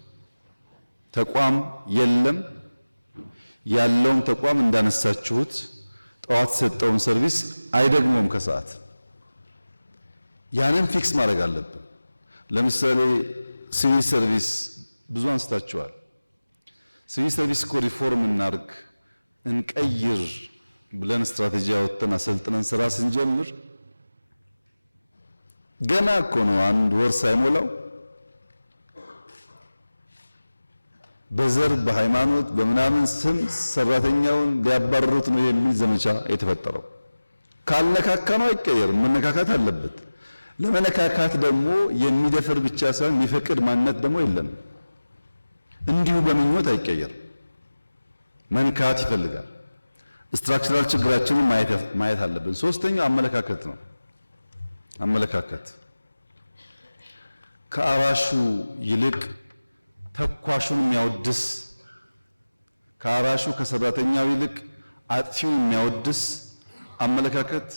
ተቋም የለም። ያለውም ተቋም እንዳነሳችሁት ጠዋት የሰጠውን ሰርቪስ አይደግሞም ከሰዓት። ያንን ፊክስ ማድረግ አለብን። ለምሳሌ ሲቪል ሰርቪስ ብዙ አንስታችኋል። ሲቪል ሰርቪስ እኮ ሪፎርም እናርግ እንቀይር ብለን ስትራቴጂ አወጥተን አሰልጥነን ስራ ስንጀምር ገና እኮ ነው አንድ ወር ሳይሞላው በዘር በሃይማኖት በምናምን ስም ሰራተኛውን ሊያባርሩት ነው የሚል ዘመቻ የተፈጠረው። ካልነካካ ነው አይቀየርም፣ መነካካት አለበት። ለመነካካት ደግሞ የሚደፍር ብቻ ሳይሆን የሚፈቅድ ማንነት ደግሞ የለም። እንዲሁ በምኞት አይቀየርም፣ መንካት ይፈልጋል። ስትራክቸራል ችግራችንን ማየት አለብን። ሶስተኛው አመለካከት ነው። አመለካከት ከአራሹ ይልቅ ተኳሹን የሚያወድስ፣ ከአራሹ ከሰራተኛው ይልቅ አጥፊውን የሚያወድስ አመለካከት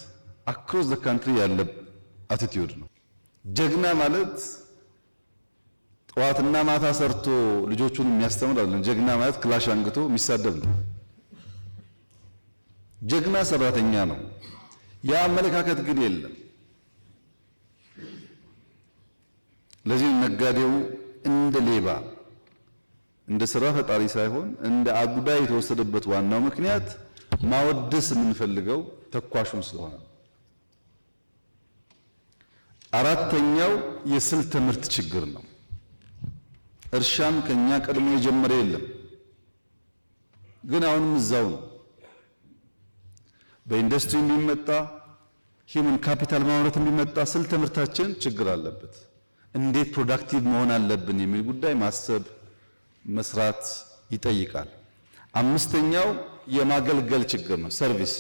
አክሮስ ዘ ካንትሪ ያለ አቲቲዩድ ነው። ጀግና ማለት ጠዋትና ማታ ሰርቶ ልጆቹን የሚያስተምር አይደለም። ጀግና ማለት ክላሽ አንግቶ የሚሳደብ ነው። ጀግና ሰራተኛ ነው። ያ አመለካከት ግን የለም። ለዚህ ነጋዴው እንደ ሌባ እንደ ስራ ፈጣሪ ሳይሆን እንደ አጉዳይ የተወሰደበት ዋናው ምክንያት ማወደስ የምንፈልገው ተኳሹን ስለሆነ። አራተኛው የስልት ትምህርት ችግር ነው። እርሻን ከኛ ቀድሞ የጀመረ የለም፣ ግን አሁንም እዛው ነው። በኢንዱስትሪ የሚመጣ ሂውመን ካፒታል ማምረት የሚመጣ ስልት ትምህርታችን ችግር አለበት። እንዴት ፕሮዳክቲቭ መሆን አለብን የሚል ጉዳይ ማሰብ መስራት ይጠይቃል። አምስተኛው የማገልገል ችግር ነው፣ ሰርቪስ።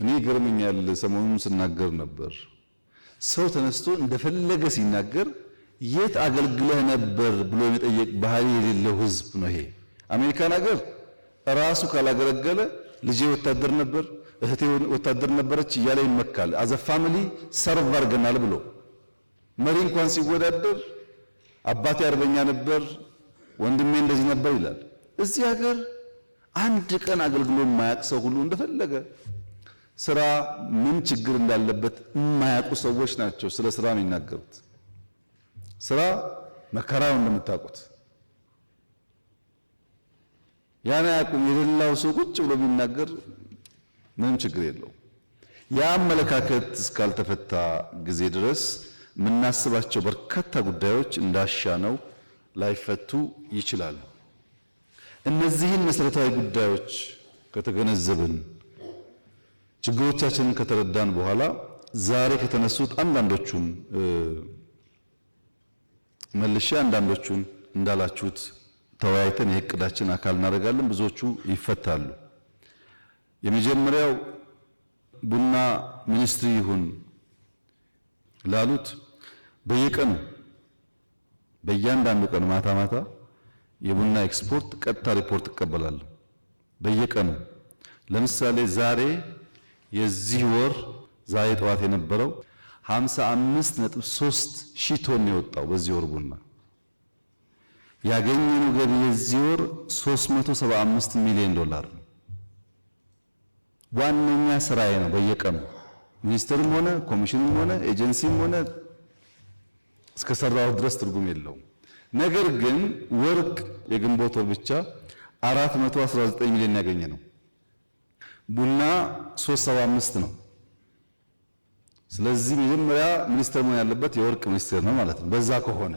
እኔ ይገርመኛል፣ ሰሞኑን ስናገር ነበር። ሰው ተነስቶ እንደፈለገ ሲናገር የት አገልግለህ ነበር ብሎ የመጠየቅ ባህሪ የሌለው ህዝብ ነው ይሄ። አሜሪካን ሀገር ራሱ ካላገለገለ ልጄ ወታደር ነበር፣ እህቴ ወታደር ነበረች እያለ ይመካል። አዘ ፋሚሊ ሰርቭ አድርገናል ብሎ መሪ እንኳን ሲወዳደር አባቴ አርበኛ ነበር፣ ወንድሜ እንደዚህ ነበር ይላል። እዚህ ሀገር አንድ ቀን አገልግሎ የማያውቅ ሰው ሁሉ እንደፈለገ ስራ ምን ችግር እንዳለበት የማያውቁ ሰዎች ናቸው ስለ ስራ የሚናገሩት። ስራ መከራው እንደምታውቁት ያን አያውቁም። የሌላው ሰው ቁጭ ብሎ ቢናገር ምንም ችግር የለውም። ያ አመለካከት እስካልተፈታ ጊዜ ድረስ የምናስባቸው በርካታ ጉዳዮች እንዳሻነው ላይፈቱ ይችላሉ። እነዚህን መሰረታዊ ጉዳዮች ከተገነዘብን ችግሮቻችንን ከተረዳን በኋላ ዛሬ ከተነሱት አንዳንዶቹን መልሼ አንዳንዶቹን እንዳላችሁት ተወያይተን የእቅዳችን አካል እናደርጋለን። ብዙዎቹ ይፈታሉ። የመጀመሪያው ቡና ሚኒስትሪ ይሁን ላሉት በየቀኑ በእያንዳንዱ ቀን ማታ ማታ የቡና ኤክስፖርት ቀጥታ ሪፖርት እቀበላለሁ። በየቀኑ ለምሳሌ ዛሬ የዚህ ወር ዛሬ ጠዋት የነበረው 55.3 ሺህ ቶን የወጣው በዚህ ወር ቡና ያገኘነው ገቢ የዚህ ወር 375 ሚሊዮን ዶላር ነው። ዋነኛ ስራዬ ነው። በየቀኑ ሚኒስትርም ሆነ ኮሚሽንም ሆነ ኤጀንሲም ሆነ እስከሰራው ድረስ ትርጉም የለውም። ነገር ግን ወርቅ የግንቦት ወር ብቻ 419 ሚሊዮን ያገኘ ነው። ቡና 375 ነው። ስለዚህ መጀመሪያ ሚኒስትር መሆን ያለበት የወርቅ ሚኒስትር ነው ማለት ነው። በዛ ከሆነ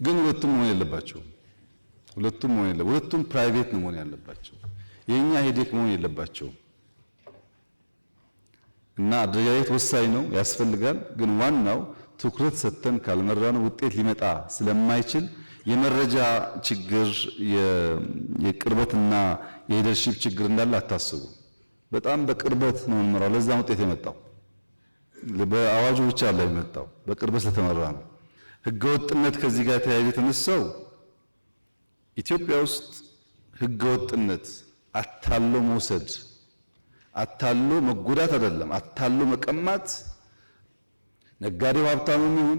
ግን ሁለቱም መሆን የለባቸው። ሁለቱም ፕራይቬት ነው መሆን ያለባቸው። የኛ ሄዴክ መሆን የለባቸው። እና አደረጃጀት ወሳኝ ነው፣ ያስፈልጋል። ግን ዋናው ትኩረት ሰጥተን ካልመራነው ውጤት ሊመጣ ስለማይችል የመረጃ ችግር የቅርበትና የሊደርሺፕ ችግር እንዳለ አታስቡ። በጣም በቅርበት ነው የምንመራው። ለዛ ውጤት የመጣው በአዋጁ ብቻ ላይ የመጣው በቅርበት ስለተመራ ነው። ህገወጥነት ከዚህ ጋር ተያይዞ የተነሳው ኢትዮጵያ ውስጥ ህገወጥነት፣ አታሎ መውሰድ፣ አታሎ መጎዳት አይደለም፣ አታሎ መቀማት ነጋዴው ሀብታሙም ይሁን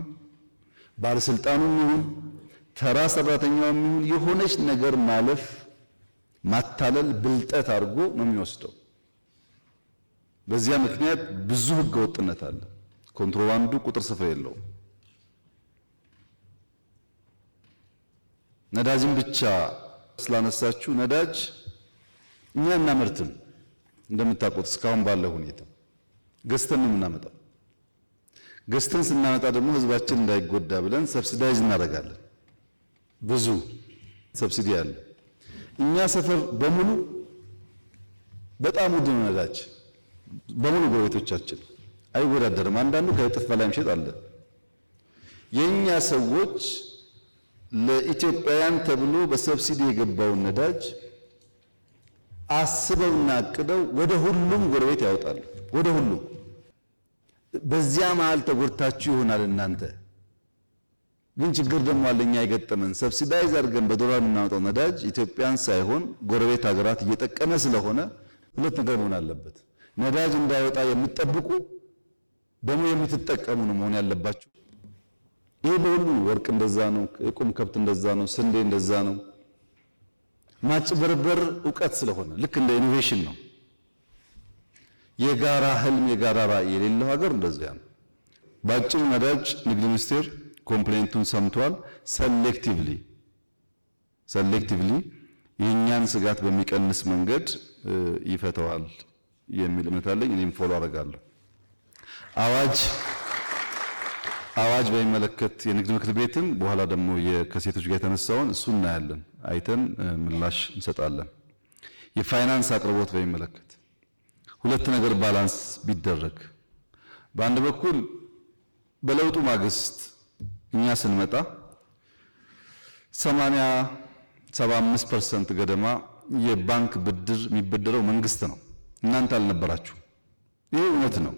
ባለስልጣኑም ይሁን ተራ ሰራተኛውም ይሁን የሆነች ነገር ማለፍ ማታለል ብልጠት አድርጎ ነው የሚወስደው። በዚያ ምክንያት ብዙ ህገ ወጥነት አለ። ኮንትሮባንዱ ቁጥር ስፍር የለውም። ነዳጅን ብቻ ስላነሳችሁ ነዳጅ እኛ እናመርትም። እንደምታውቁት እስካሁን ባለው ሁኔታ ገዝተን ነው የምናመጣው። ገዝተን ስናመጣ ደግሞ ህዝባችን እንዳይጎዳ ብለን ሰብሲዳይዝ እናደርጋለን። ብዙ ሰብሲዲ አለ። እኛ ሰፈር በሙሉ በጣም ውድ ነው ነዳጅ። በሙሉ ጎረቤቶቻችን አይወዳደርም። አንዳንዱ ከእጥፍ በላይ መሸጥ አለ። የኛ ሰዎች ለኢትዮጵያውያን ተብሎ በሰብሲዲ የገባውን ነዳጅ አስበውና አቅደው ወደ ሁሉም ጎረቤት ያወጣሉ። ወደ ሁሉም በዚያ መሃል ተጎድታችሁ ይሆናል እናንተ። ግን ችግር ደግሞ አለኛ የገጠመን ሰብሲዳይዝ አድርገን በዶላር የምናወጣው ነዳጅ ኢትዮጵያን ሳይሆን ጎረቤት ሀገራት እየጠቀመ ስለሆነ ሁለት ነገር መሆን አለበት። ነዳጅ እንዳይወጣ የምትጠብቁ ደግሞ የምትጠቀሙ ነው መሆን ያለባችሁ። ይሄ በሁሉ ወርቅ እንደዛ ነው፣ የቁም ከብት እንደዛ ነው፣ ስንዴ እንደዛ ነው። ማጭበርበር እውቀት ስለሆነ ልክ እንደ ኢኖቬሽን ነው። የጋራ ህልም የጋራ ራዕይ የሌለው ሀገር እንደዚያ ነው። ባጭሩ ነዳጅ ንግድ ሚኒስቴር ኮምፕሌንቱን ሰምቷል። ሰሌክቲቭሊ የእኛን ስጋት በሚቀንስ መንገድ ይፈተዋል የሚል እምነት አለኝ። እኔም ፎሎ አደርጋለሁ። አዋጅ በሚመለከት የንግድ ምክር ቤትም በኋላ ደግሞ ከሴቶች ጋር የተነሳውን እሱ እናያለን፣ አይተን ምላሽ እንሰጣለን። የፋይናንስ አቅርቦት በሚመለከት ሁለት ነገር ባላንስ ቢደረግ፣ በአንድ በኩል በለውጡ ማግስት እኛ ስንመጣ 80-75% ገደማ የባንክ ብድር የሚበደረው መንግስት ነው። እናንተ አልነበራችሁ። ይሄ እውነት ነው።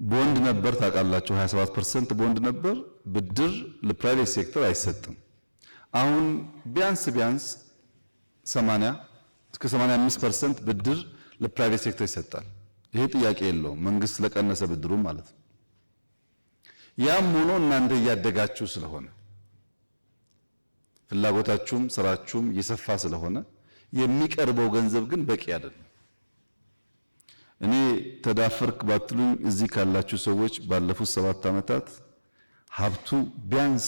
ቦንድ ነበር፣ ታውቃላችሁ። 27% ቦንድ ነበር። ብድር ለፕራይቬት ሴክተር አይሰጥም። አሁን ቢያንስ 80-85% ብድር ለፕራይቬት ሴክተር ይሰጣል። ይሄ ጥያቄ የለውም፣ መንግስት ስለቀነሰ ብድሩ ማለት ነው። ያም ሆኖ እናንተ እያደጋችሁ ስለሆነ ፍላጎታችሁም ስራችሁም እየሰፋ ስለሆነ የሚቀርበው ገንዘብ ግን በቂ አይደለም። እኔ ተዳፈርክ ባትሉኝ እዚህ ካላችሁ ሰዎች ባለፉት 7 ዓመታት ሀብቱ ቢያንስ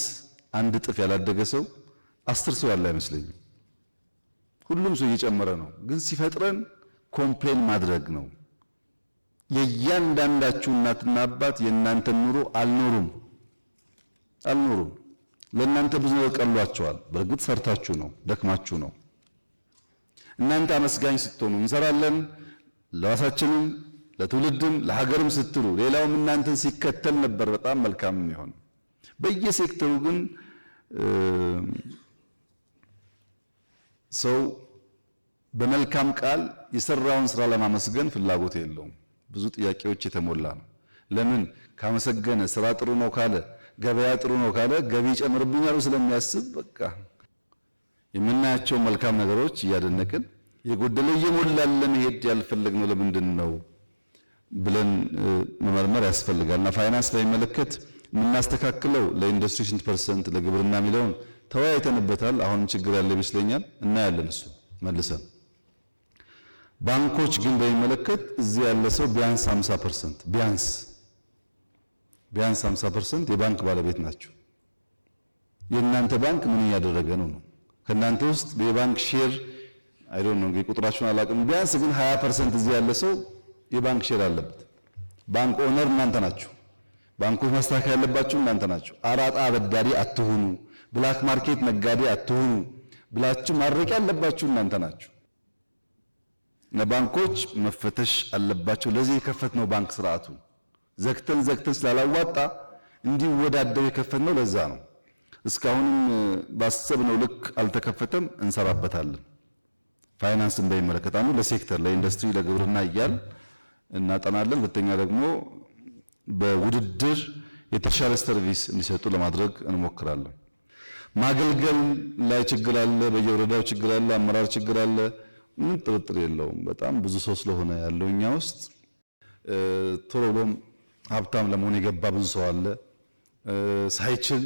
አንድ እጥፍ ያላደገ ሰው 10 ሰው ያለ አይመስለኝም። ሁሉም ሰው እየጨመረ ነው። ግን ሲፈጥረን ኮምፕሌን ማድረግ ነው። የእያንዳንዳችሁ እናትና አባት የእናንተን ኑሮ አልኖሩም። ለእናንተ ብዙ ነገር ቀሏቸዋል። በእርግጥ ሰርታችሁ ነው፣ ደክማችሁ ነው። እናንተ አመስጋኝ ስትሆኑ እንሰራለን ለራሳችንም ለትውልድም ለሀገርም ስትሉ፣ ሌላውም እናንተን ሲከተል ነበር በጣም መልካም የሚሆን። በየሴክተሩ ግን ሰው በመልካም ቃል የሰራውን ስራ ለማመስገን ፍላጎት የለውም። ብዙ ጥያቄዎች የተሞላ ነው። ለምን ካመሰገነ ስራ ጥሩ ነው ካለ ገበያ ጥሩ ነው ካለ ገቢ ጨምርብኛል ስለሚያስብ በቃ የምናያቸው መልካም ነገሮች እያደነቅን የጎደለ እየሞላን ለመሄድ ያልፈለግነው ለምንድን ነው ብለን መመርመር ያስፈልጋልና ፋይናንስ በሚመለከት የምናስተካክለው ለኢንዱስትሪ ስንት ፐርሰንት ለግብርና የሚለውን ተወያይተንበታል። አሁንም ችግር ያለ ይመስለኛል፣ እናያለን እሱ መልሰን። ባንኮች ግን በሚመለከት እዚህ ያለ ሰው ቢያንስ 50% ቢያንስ 50% የባንክ ባለቤት ናቸው። የእናንተ ባንክ ምን እያደረገ ነው? ከእናንተ ውስጥ የባንክ ሼር አይዶን ነው እንግዲህ ቁጥራችሁን አላውቅም። ቢያንስ ግን 20% እዚህ ያለ ሰው የባንክ ሼር አለበት። ባንክ ኦነር እናንተ ናችሁ። ባንኮች ማስተካከል ያለባችሁ እናንተ ናችሁ። አራጣ አበዳሪ አትሁኑ፣ ብላክ ማርኬት ነጋዴ አትሁኑ ብላችሁ ማድረቅ ያለባችሁ እናንተ ናችሁ። ባንኮች መፈተሽ አለባቸው። ለዚህ የከፈትነው ባንክ ስርዓቱ ዘግተን ስላላዋጣ እንዲወዳደር የከፈትነው ለዛ ነው። እስካሁንም ባሰብነው ልክ አልተከፈተም፣ እንሰራበታለን። ፋይናንስን በሚመለከት አንዱ ለሴክተር ለኢንዱስትሪ ለግብርና እያል እናጠናለን። ሁለተኛ ደግሞ በውድድር የተሻለ ሰርቪስ እንዲሰጡ ለማድረግ እንሞክራለን። ማገልገል ላይ ችግር አለ፣ በየወረዳው ችግር አለ፣ አመራር ችግር አለ። ምን ጥርጥር የለውም። በጣም ብዙ ሰው ስለሆነ ያለው እኛ ውስጥ ቶሎ ብሎም ሀብታም ለመሆን የገባ ብዙ ሰው አለ። ሳይችል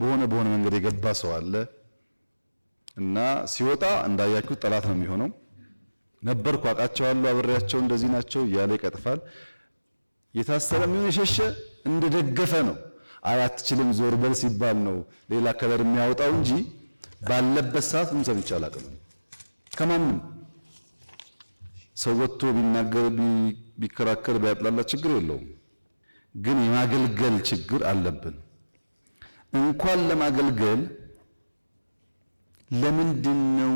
በሆነ መንገድ የገባ ሰው አለ እና ሲወጣ እንዳያችሁት ጠላት ነው የሚሆነው። ነበርኩ አውቃቸዋለሁ፣ አብሬያቸው እንደዚህ ናቸው እያለ ይቀጥፋል። የታሰረ የሚሆን የሸሸ እንደደገፈ ነው። አትችልም ዞር በል ሲባል ነው ሌላ ከለር የሚያወጣው እንጂ ባለበት ሰዓት ምንም ሰምቼ አላውቅም። ከማንም ሰው ወጥቶ ቢናገር ቢከራከር ቢያጥላላ ችግር የለውም። ግን የማገልገል ችግር አለብን። እንኳን ለማገልገል ለምንድነው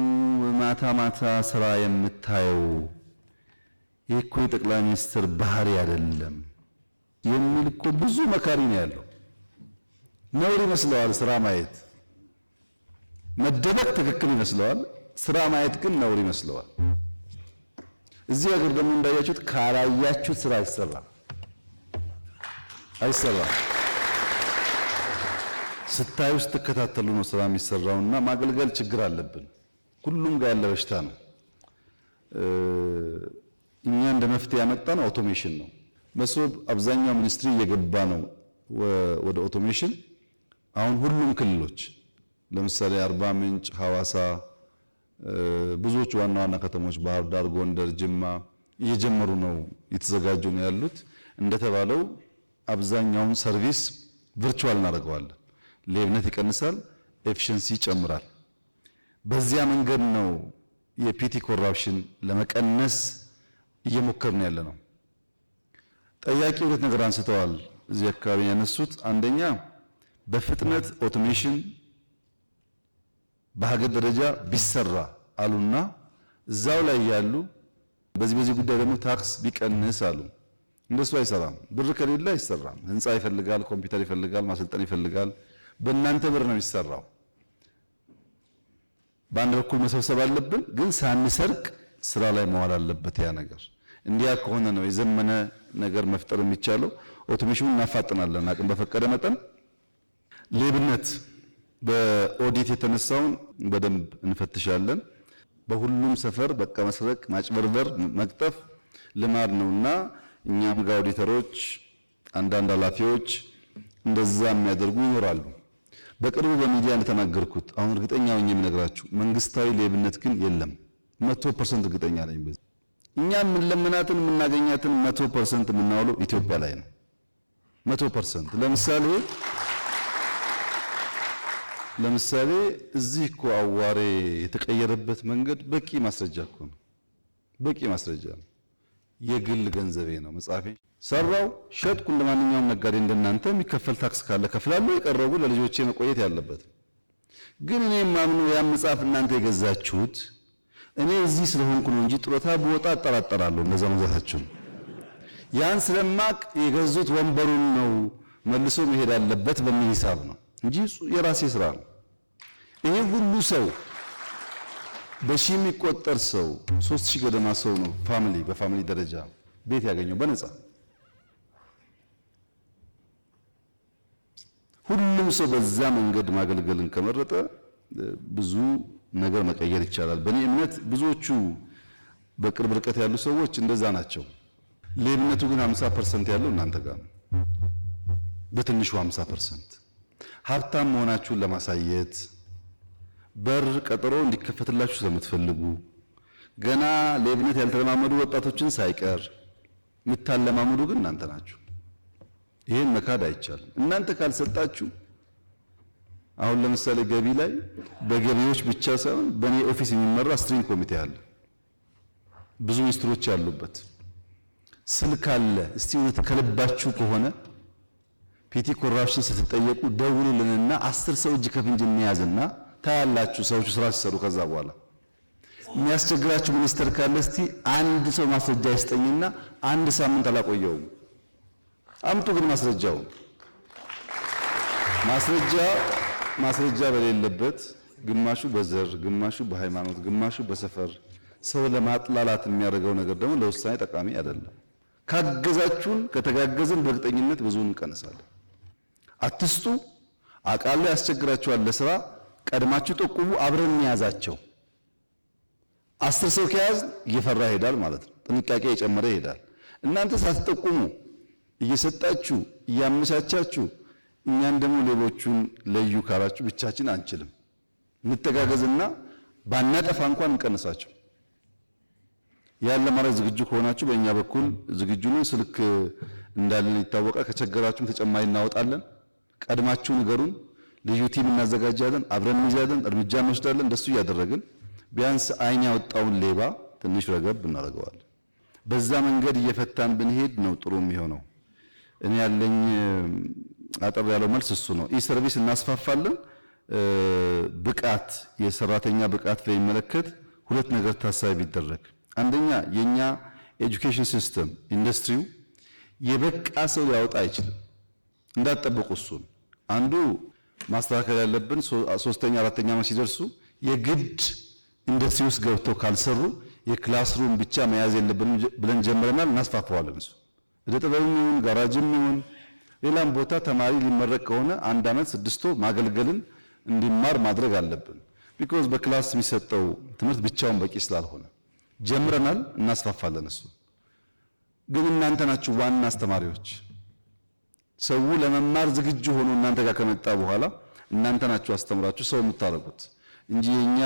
ማታ ማታ ስራ የምታየው? ይህ እኮ የጠቅላይ ሚኒስትር ባህሪ አይደለም የሚል እኮ ብዙ መካሪ ነው ያለው። ነውር ይመስለዋል ስራ ማየት፣ መደበቅ ትክክል ይመስለዋል፣ ስራ ማየት ግን ነውር ይመስለዋል። እዚህ ሀገር ደግሞ እንዳያችሁት ካላያችሁት ስራ አይሰራም። ስታዩ ስትከታተሉ ነው ስራ የሚሰራውና ማገልገል ችግር አለብን። ሁሉም ጋር ያለ በሽታ ነው። እኛ እንደ መፍትሄ ያመጣነው አውቶሜሽን ነው። መሶብ አብዛኛው ሚኒስትሪ እየገባ ነው ወደ አውቶሜሽን። አሁን ሁሉም ክልሎች ለምሳሌ አርባ ምንጭ፣ ሐዋሳ፣ ብዙዎች ዋና ዋና ከተሞች ባህር ዳር፣ ጎንደር፣ ጅማ እየጀመሩ ነው፣ እየተዘጋጁ ነው ያሉት። እንደተባለው አብዛኛውን ሰርቪስ ቨርቹዋል እናደርገዋለን። ሌብነት ይቀንሳል፣ ኤፊሽንሲ ይጨምራል። በዚያ መንገድ ነው የፒቲ ኮራፕሽን ለመቀነስ እየሞከርን ያለ ነው። ጠያቂ ሁለት ነገር አንስተዋል እዚህ አካባቢ ያነሱት። አንደኛ በፍጥነት ኦቶሜሽን በሀገር ደረጃ ቢሰራ አሉና እዛው ላይ ያሉ በዚህ ጉዳይ ደግሞ ታክስ ቢቀንስ አሉ። እንደሱ አይሰራም። ብር ከሌለ አይሰራም። ህንፃ ይፈልጋል፣ ኮምፒውተር ይፈልጋል፣ ማሰልጠን ይፈልጋል። በእናንተ ብር ነው የሚሰራው። በአንድ በኩል መሰብሰብ አለብን፣ ግን ሳንሰርቅ ስራ ላይ መዋል አለበት ያ ነገር። እንዲያ ከሆነ ነው የዘመነ ነገር መፍጠር የሚቻለው። ኦቶሜሽኑን እናፋጥናለን አቅም በፈቀደ መጠን። ሌብነት በኦዲት የተነሳውን በደንብ እንፈትሻለን። በሁሉም ሰፈር በቃ መስረቅ፣ ማጭበርበር፣ መቅጠፍ ልማድ ነውና እኛም ጋር ኦዲተሮች፣ አንዳንድ ኃላፊዎች እንደዛ የሚያደርጉ ይኖራሉ። በቅርቡ በሚዲያ እንደተናገርኩት አሁን እርግጠኛ ሆኜ የምነግራችሁ መንግስታዊ ሌብነት ግን የለም። 100% እርግጠኛ ነኝ። በዚህ እኛ የምንለምናትን የምናገኛትን 100% የምናውለው ኢትዮጵያ ላይ ነው። 100%። ለምሳሌ እዚህ እኮ አዋሬ የተቀየረበት መንገድ በቂ ማስረጃ እኮ ነው። በቂ ማስረጃ ነው። የግል ገንዘቤ ነው፣ መጻፌ ሰራው፣ ሸጥኩ። እንደማንኛውም ነጋዴ እንደናንተ የሚከፈል ታክስ ካለ ከፍላለሁ። የቀረቡ ለልጆቼ መቆየት ያለበት ግን እኔ የማምነው ያን መጽሐፍ እናንተ የገዛችሁት እኔ እዚህ ስለሆንኩ ነው እንጂ ጡረታ ብወጣ እጠራጠራለሁ እንደዛ መግዛታችሁን። ያን ስለማቅ የገዙት ወንበሩን ነው መልሶ መሄድ አለበት በሚል ሂሳብ ነው እንጂ የራሴ ስራ ነው። ይሄ ሁሉ ሰው በሺህ የሚቆጠር ሰው 3000 ገደማ ሰው ነው በፋሚሊ ደረጃ ቤት ያገኘው በነፃ። ሁሉም ሰው በዛ መንገድ ማገልገልን ከመረጠ ብዙ ነገር መቀየር ይቻላል። በእኔ እምነት ብዙዎቹ በቅርብ ርቀት ያሉ ሰዎች እንደዛ ናቸው። ሌብነቱ ግን 50% ያለው እናንተ ጋር ነው። በትንሹ 50% ሀብታም መሆናችሁን ለማሳየት በር ቀጠሮ እንዲከፈትላችሁ ስለምትፈልጉ ገና ሌብነት ያልተለማመዱ ወጣቶችን ሳይቀር የምታለማመዱ ግን እናንተ ናችሁ። ይሄን መካድ አይቻልም። እናንተ ካልሰጣችሁ አሁን ለምሳሌ ገቢ ላይ በገቢዎች ብቻ ሳይሆን በእኔ ኦፊስ የሚመራ ስትሪንግ ኮሚቴ አለ፣ ብዙ ሚኒስትሮች ያሉበት። ስልክ አለ። እስቲ እውነት ከልባችሁ ከሆነ ፒቲ ኮራፕሽን ስትጠየቁ ደውሉልንና 10 ሰው እጅ ከፍንጅ እንያዝና ታያላችሁ ሰዎቹ ስራ ሲሰሩ። ከዛ በኋላ የሚያስቸግራችሁ ሚኒስተር ካለ እስቲ አንድ ሰው ማስረጃ ይስጠኝና አንድ ሳምንት አላቆየውም። አምጡ ግን ማስረጃ በሌለበት ግማሹ በዘር ግማሹ በሃይማኖት ግማሹ በሰፈር ሰው ለማጥላላት የሚያደርገው ነገር ደግሞ ለውሳኔ ጠቃሚ አይደለም። ካገዛችሁን ከተጋገዝን በእርግጠኝነት ብዙውን እንቀንሳለን። አትስጡ። አቃሉ ያስቸግራችኋል ለስራ ቀድማችሁ ጠቁሙ። አብረን እንያዛቸው። 10 ሰው ከያዝ እየፈራ ይሄዳል ማለት ነው። ጥንቃቄ የጨመረ ይሄዳል። እናንተ ሳትጠቁሙ እየሰጣችሁ እያመቻቻችሁ እኛን ደግሞ ሌቦቹን ለዩ ካላችሁ ብቻችን አንችልም። እንተጋገዝና ባናጠፋ እንኳን እንቀንሳቸው። ያን ለማድረግ ዝግጁ ከሆናችሁ በእኛ በኩል ዝግጁ ነን። ስልክ እንዳለን ይታወቃል። ከቸገራችሁም ተጨማሪ እናወጣለን። ቀድማችሁ ንገሩን። ልዩ ቲም እናዘጋጃለን፣ አብረን እንይዛለን፣ እርምጃ እንወስዳለን። እንደሱ እያደረግን ቢያንስ አይን ያወጣውን ሌባ ትንሽ ረገብ እናደርገዋለን። በዛ መንገድ እየፈታን ብንሄድ ነው ጥሩ የሚሆነው። እኔ ያለኝ አጠር ያለው መልስ እሱ ነው። ኢ-ሰርቪስ እናስፋፋለን። ብቃት የሰራተኛ ብቃት በሚመለከት ሁለት ነገር ታሳቢ ቢደረግ፣ አንደኛ የኛ ኤጁኬሽን ሲስተም ኢንዱስትሪው የበቃ ሰው ሊያወጣ አይችልም። እንዳትጠብቁ እሱን አንዱ ማስተካከል ያለብን ሶስተኛ አራተኛ ዓመት ሲደርሱ የግድ ኢንዱስትሪ ውስጥ ገብተው ካልሰሩ የክላስሩም ብቻ መያዝ የለብንም ብለን ጀምረናል። እናስፋፋዋለን። እሱ እደ ጥበብም ይሁን ጋራጅም ይሁን ሌላም ቦታ ተማሪ ሊመረቅ ከሆነ 1 ዓመት 6 ወር ማገልገልን እንዲማር ማድረግ አለብን። ቢኮዝ በክላስ የሚሰጠው ትምህርት ብቻውን በቂ ስላልሆነ ጀምረናል፣ እናስፋፋለን። እሱ ግን እናንተ ናችሁ ዋና አስተማሪዎች። ሰው ለመማር ዝግጁ ሆኖ እናንተ ጋር ከመጣ በኋላ እናንተ ናችሁ አስተምራችሁ ሰው የምታረጉት እንጂ የኛ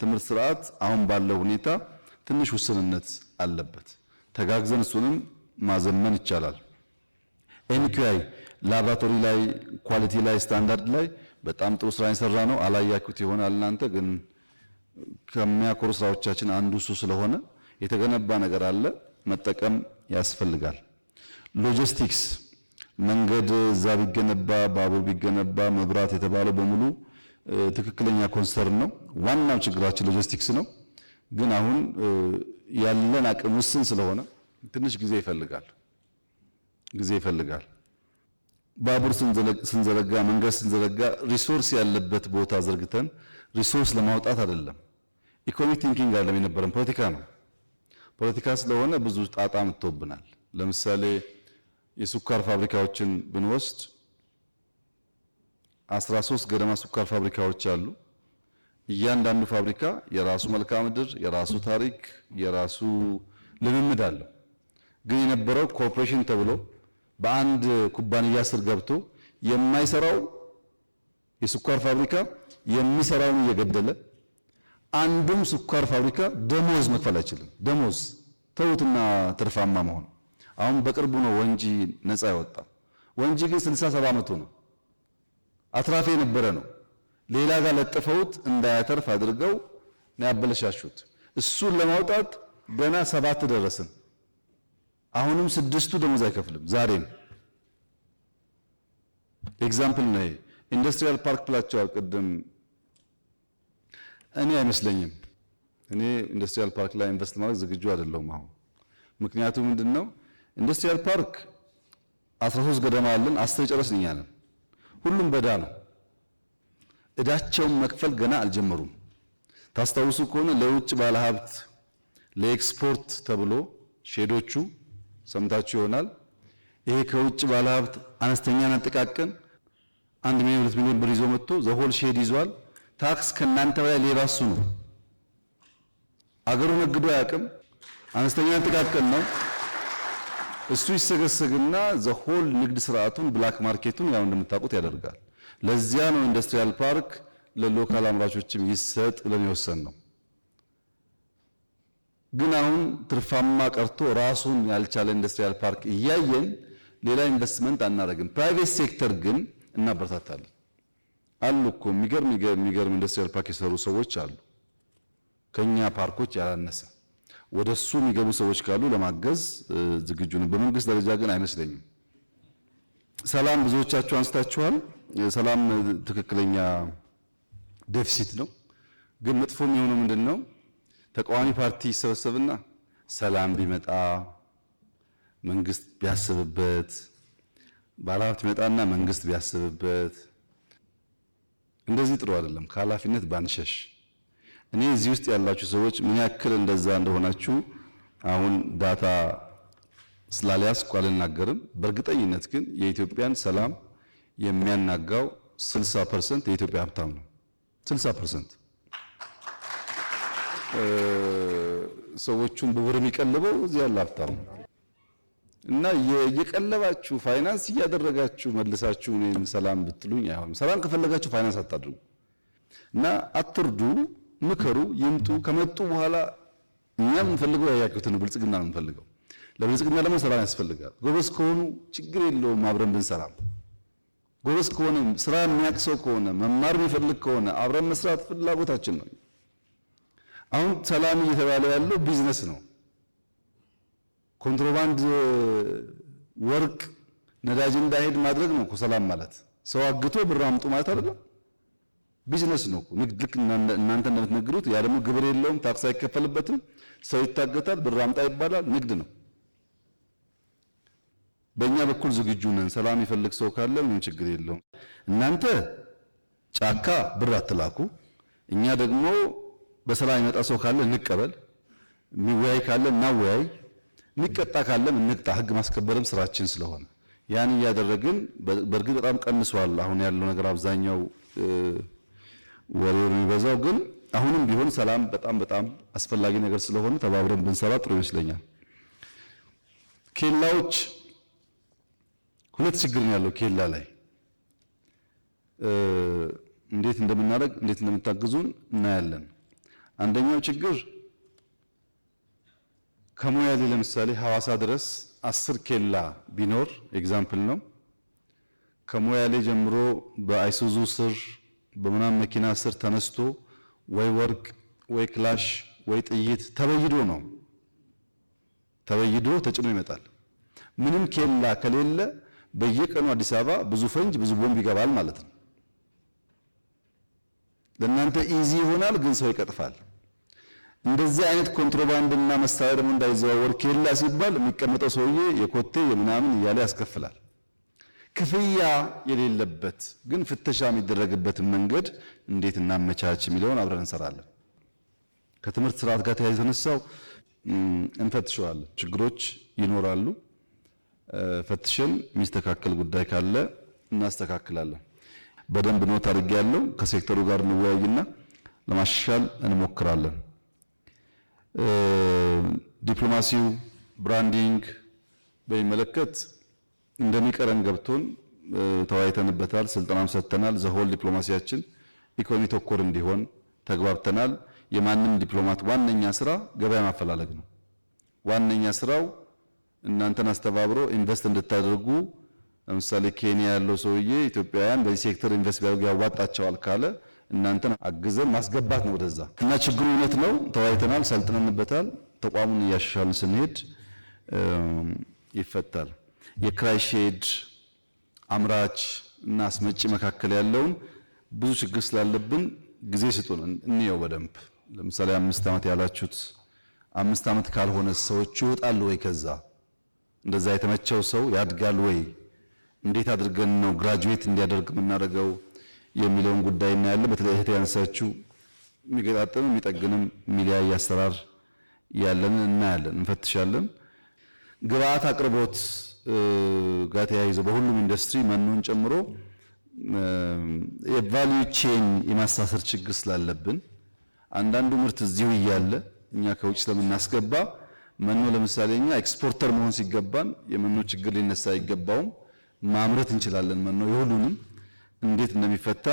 ትምህርት ስርዓት አሁን ባለው ሁኔታ ትንሽ ውስንነት አለበት። ተጋግዘን እሱንም ማዘመን ይቻላል። ኤንኪዩአይ ላቦራቶሪ ላይ ኳሊቲ ላይ ስታንዳርድ ላይ በጣም ጥሩ ስራ የሰራ ነው። አላያችሁት ይሆናል እናንተ ግን ከሚያኮሩ ስራዎቻችን አንዱ እሱ ስለሆነ የተገነባ ነገር አለ፣ መጠቀም ያስፈልጋል። ሎጂስቲክስ መንገድ እዛ ቢገነባ ባቡር ቢገነባ መብራት የተባለው በሙሉ ትክክለኛ ኮንሰርን ነው። ዋናው ችግራችን ሎጂስቲክስ ነው። ግን አሁን ያለን አቅም ውስን ስለሆነ ትንሽ ጊዜ ይፈልጋል። ባቡር ስንዘረጋ መንገድ ስንዘረጋ ሪሶርስ ያለበት ቦታ ዘርግተን ሪሶርስ ለማውጣት አይደለም። ኢኮኖሚክ ቲንኪንግ አይደለም የነበረን ፖለቲካ ነው። ፖለቲካ ስለሆነ ብዙ ጣጣ መጥቶብናል። ለምሳሌ የስኳር ፋብሪካዎችን ብንወስድ 13 ገደማ ስኳር ፋብሪካዎች አሉ። እያንዳንዱ ፋብሪካ የራሱ መልክዓ ምድር፣ የራሱ ታሪክ፣ የራሱ ልምምድ አለው። ግን የነበረው ኮርፖሬሽን ተብሎ በአንድ ኩባንያ ስር ገብቶ የማይሰራው የስኳር ፋብሪካ የሚሰራውን እየገደለ አንዱም ስኳር ፋብሪካ ደሞዝ መክፈል አይችልም። ደሞዝ ተውትና ትርፋማ መሆን። አሁን በቅርቡ ነው ወንጂ ነፃ ያወጣ። ወንጂ ግን 60-70 ዓመቱ ነው። አትራፊ የነበረ ነው። ሌላ ጋር ለጥፈውት እንዳያተርፍ አድርገው ነው ያበለሻሹት። እሱን ለማውጣት ገና 7 ደረስን። አሁንም 6ቱ ደሞዝ አይከፍልም። ዛሬም ኤግዛምፕል ነው። ኢንዱስትሪያል ፓርክ ብላችኋል ቅድም። እኔ አይመስለኝም። እኔ ኢንዱስትሪያል ፓርክ ላይ ኢንቨስት ማድረግ ዝግጁ አይደለሁም አሁን። ምክንያቱም ምንድነው ኢንዱስትሪያል ፓርክ 13 ገደማ አለን፣ 10 ጨረስን እኛ ነን። ሁሉም በዳ ነው። እዳቸውን መክፈል ገና አልጀመሩም። ታስታውሱ ከሆነ ለውጭ ባለሀብት ለኤክስፖርት ተብሎ ሼዶቹ ሰምታችሁ ይሆናል። ይሄ ከውጭ ባለሀብት አነስተኛና ጥቃቅን 1 ሚሊዮን 2 ሚሊዮን ብር ይዞ መጥቶ ዘሆል ሼድ ይዟል። ታክስ ከናንተ በላይ ሌባ እሱ ነው። አገሩ ነግዶ አያውቅም። አነስተኛ ጥቃቅን ነው። እሱ ይሰገሰግና ዘሆል ንግድ ስርዓቱን ብላክ ማርኬቱን ያው እንደምታውቁት ያደርጋል። ለዚያ ነው ኢንዱስትሪያል ፓርክ ለሎካል አምራቾችም ይሰጥ ብለን የወሰን ነው። ግን አሁን ትርፋማ ቀርቶ ራሱን ያልቻለ ኢንዱስትሪያል ፓርክ እያየን ሌላ ኢንቨስትመንት አናደርግም። ፕራይቬት ሴክተር ግን እናበረታታለን። አሉ እኮ የሚገርም ኢንዱስትሪያል ፓርክ የሰሩ ሰዎች አሉ፣ ከኛ ፓርኮች ያላነሰ። ወደሱ የሚገቡ ሰዎች ካሉ ለማገዝ ዝግጁ ነው። በመንግስት ደረጃ ግን አይመስለኝም። ሰላም ብዙዎቻችሁ አንስታችኋል። ሰላም ትክክለኛ ዴፊሲት ነው። ግን መጥፎ የሚሆነው ምንድነው? ተቃዋሚ ፓርቲ ይሰበሰብና ሰላም ቢመጣ መንግስት ቢያስብበት፣ ባለሀብት ይመጣና መንግስት ቢያስብበት። እንደዚህ ጥሩ አይደለም። ከኃላፊነት ባንሸሽ። እኔ እዚህ ውስጥ ያላችሁ ሰዎች ምን ያክል እንደዛ እንደሆናችሁ አሁን ዳታ ስላልያዝኩ አልናገርም። በእርግጠኝነት ግን የኢትዮጵያን ሰላም የሚያናጋው 60% የኢትዮጵያ ሀብታም ነው። 60% ሰዎቹን በብር የሚቀልበው እዚህ ያለ ሀብታም እና የቀለባችሁ ፋይናንስ እያደረጋችሁ መልሳችሁ እኔን ሰላም ብትሉኝ አይሆንም። ሰላም ከፈለጋችሁ ፋይናንስ አታድርጉ እና አትርዱ፣ ምከሩ፣ ይምጡ። ከመጡ በኋላ እኛ የምንፈልገው ያያችሁትን ብልጽግና ነው የምንፈልገው። ለብልጽግና ደግሞ ሰላም ያስፈልጋል። ጎበዝ ከሆኑ ችግር የለውም አብረን ብንሰራም። ጎበዝ ከሆነ ስራ የሚያውቅ ሰው ከሆነ መማር የሚፈልግ ከሆነ አብረን መስራት ፍላጎታችን ነው። አሁን ሰላም እየተባለ ያለው ቢዝነስ ነው። ኮንትሮባንድ ወርቅ፣ ነዳጅ እንዳይሄድ ማድረግ ነው እኮ ሰላም ማለት። ሰው አግቶ ብር አምጡ ማለት አይደለም። ቢዝነስ ነው እኮ ንግድ። ልክ እናንተ እንደምትነግዱት ያ ደግሞ ግብር የለውም፣ ታክስ አይከፈልበትም። ሰው ይታገታል፣ ብር አምጣ ይባላል። ንግድ ነው። በእኛ በኩል ዝግጁ ነን። ሰላም ይፈልግ ሰው ካለ ምንም ችግር የለውም። እናንተ ጫካ ብር አትላኩ፣ እኛ ደግሞ በሰላም ይመጣ ሰው ካለ እንቀበል፣ የሚወያይ ካለ እናወያይ፣ የሚቀጣ ካለም እንቅጣ። ህግ ማስከበርም ስራችን ስለሆነ ያን እያደረግን በእርግጥ በጣም ቀንሷል አሁን ያለው ነገር። አብዛኛው ወሬው የሚበዛው ግን አሁንም ቢሆን ሰላም በጣም በጣም አስፈላጊ ነገር ስለሆነ ተባብረን ብንሰራ ጥሩ ይመስለኛል። ኬላዎች ሁለት ችግር ነው ያለው ኬላ ላይ እንዴት እንደምናደርግ እንዴት እንደምታግዙን እናያለን። አንደኛው ችግር ከሞያሌ ለምሳሌ ሐዋሳ ድረስ 10 ኬላ ቢኖር ኤግዛምፕል ነው። ከሞያሌ ጀምሮ በአይሱዙ ስር በምናምን መኪና ስር ተነስቶ ወይ ወርቅ ወይ ክላሽ ወይ ጥይት ተበይዶ ነው ተበይዶ ተጭኖ ይመጣል። ምንም ኬላ ከሌለ በየቀኑ አዲስ አበባ ብዙ ፈንጅ ብዙ ቦምብ ይገባል ማለት ነው። ለእናንተ ኢዚ ይሆናል፣ ግን ሰው ይቀጥፋል። እንደዚህ አይነት ኮንትሮባንድና መሳሪያ ደግሞ እንዳይዘዋወር ኬላ ሲባል የሚቀመጠው ሰውዬ የኮቴ የምናምን እያለ ያስከፍላል። ክፍያ የሌለበት ግን ፍተሻ የሚደረግበትን መንገድ እንዴት እናመቻች የሚለውን አብረን እንሰራለን። ከትምህርት ስርዓት ጋር ተያይዞ ተነሳው እንፈትሸዋለን። ችግሮች ይኖራሉ። ፈትሸን የሚስተካከል ጉዳይ ካለ እናስተካክላለን። በደንብ ኖት አድርጌያለሁ። ከሴክተሩ ጋር እንወያይና ለማሻሻል እንሞክራለን። ዲፕሎማሲው ብራንዲንግ በሚመለከት እንደሚቀረን ገብቶን ተወያይተንበታል፣ ስልጠናም ሰጥተናል። ዘሆል ዲፕሎማሲያችን ኢኮኖሚ ተኮር እንዲሆን ተግባብተናል። የማንም ዲፕሎማት ዋነኛ ስራ ገበያ ማፈላለግ ነው። ዋነኛ ስራው እናንተን አስተባብሮ ኢንቨስት እንድታደርጉ። ለምሳሌ ኬንያ ያለው ሰውዬ ኢትዮጵያውያን በዚህ ሴክተር ኢንቨስት ቢያደርጉ ያዋጣቸዋል ካለ እናንተን አግዘን ማስገባት ነው ወደዛ። እና ችግሩ እውነት ነው፣ ተወያይተናል፣ ሰልጥነንበታል። ተቋሙን እያሻሻልን ስንሄድ ይፈታል። የክራይ ሼድ አምራች እና አስመጪ መካከል ያለውን ብዙ ችግር ስላለብን ጊዜ ስጡን እንየው በደንብ። ለምሳሌ 5 ዓመት ያላችሁት 5 ዓመት ካልሆነ ሰዎች ይወጣሉ ወይ? ከዛ እንደዛ የተመቸው ሰው ያድጋል ወይ? እንዴት አድርገን ነው ግራጁዌት እንዲያደርግ የምናደርገው የሚለውን ጉዳይ እናያለን። በተለይ እህት ያነሳችው የሚገጣጠም የሚጠግንም የሚለያይ አሰራር ያለን እናያለን፣ እንፈትሻለን። ግብአት አቅርቦት ጋር ተያይዞ በሁሉም ኢንዱስትሪ መኖን ጨምሮ የቫልዩ ቼን የማሳሰር ችግር ስላለብን አንዳንዱ ምርት እዚሁ እያለ እኛ ከውጭ ስለምናስገባ መኖ ለምሳሌ እኛ ኤክስፖርተር መሆን ሲገባን የመኖ ችግር ሊነሳ አይገባውም። ማምረት እንችላለን። መኖ የሁሉንም እንዴት እንደሚፈታ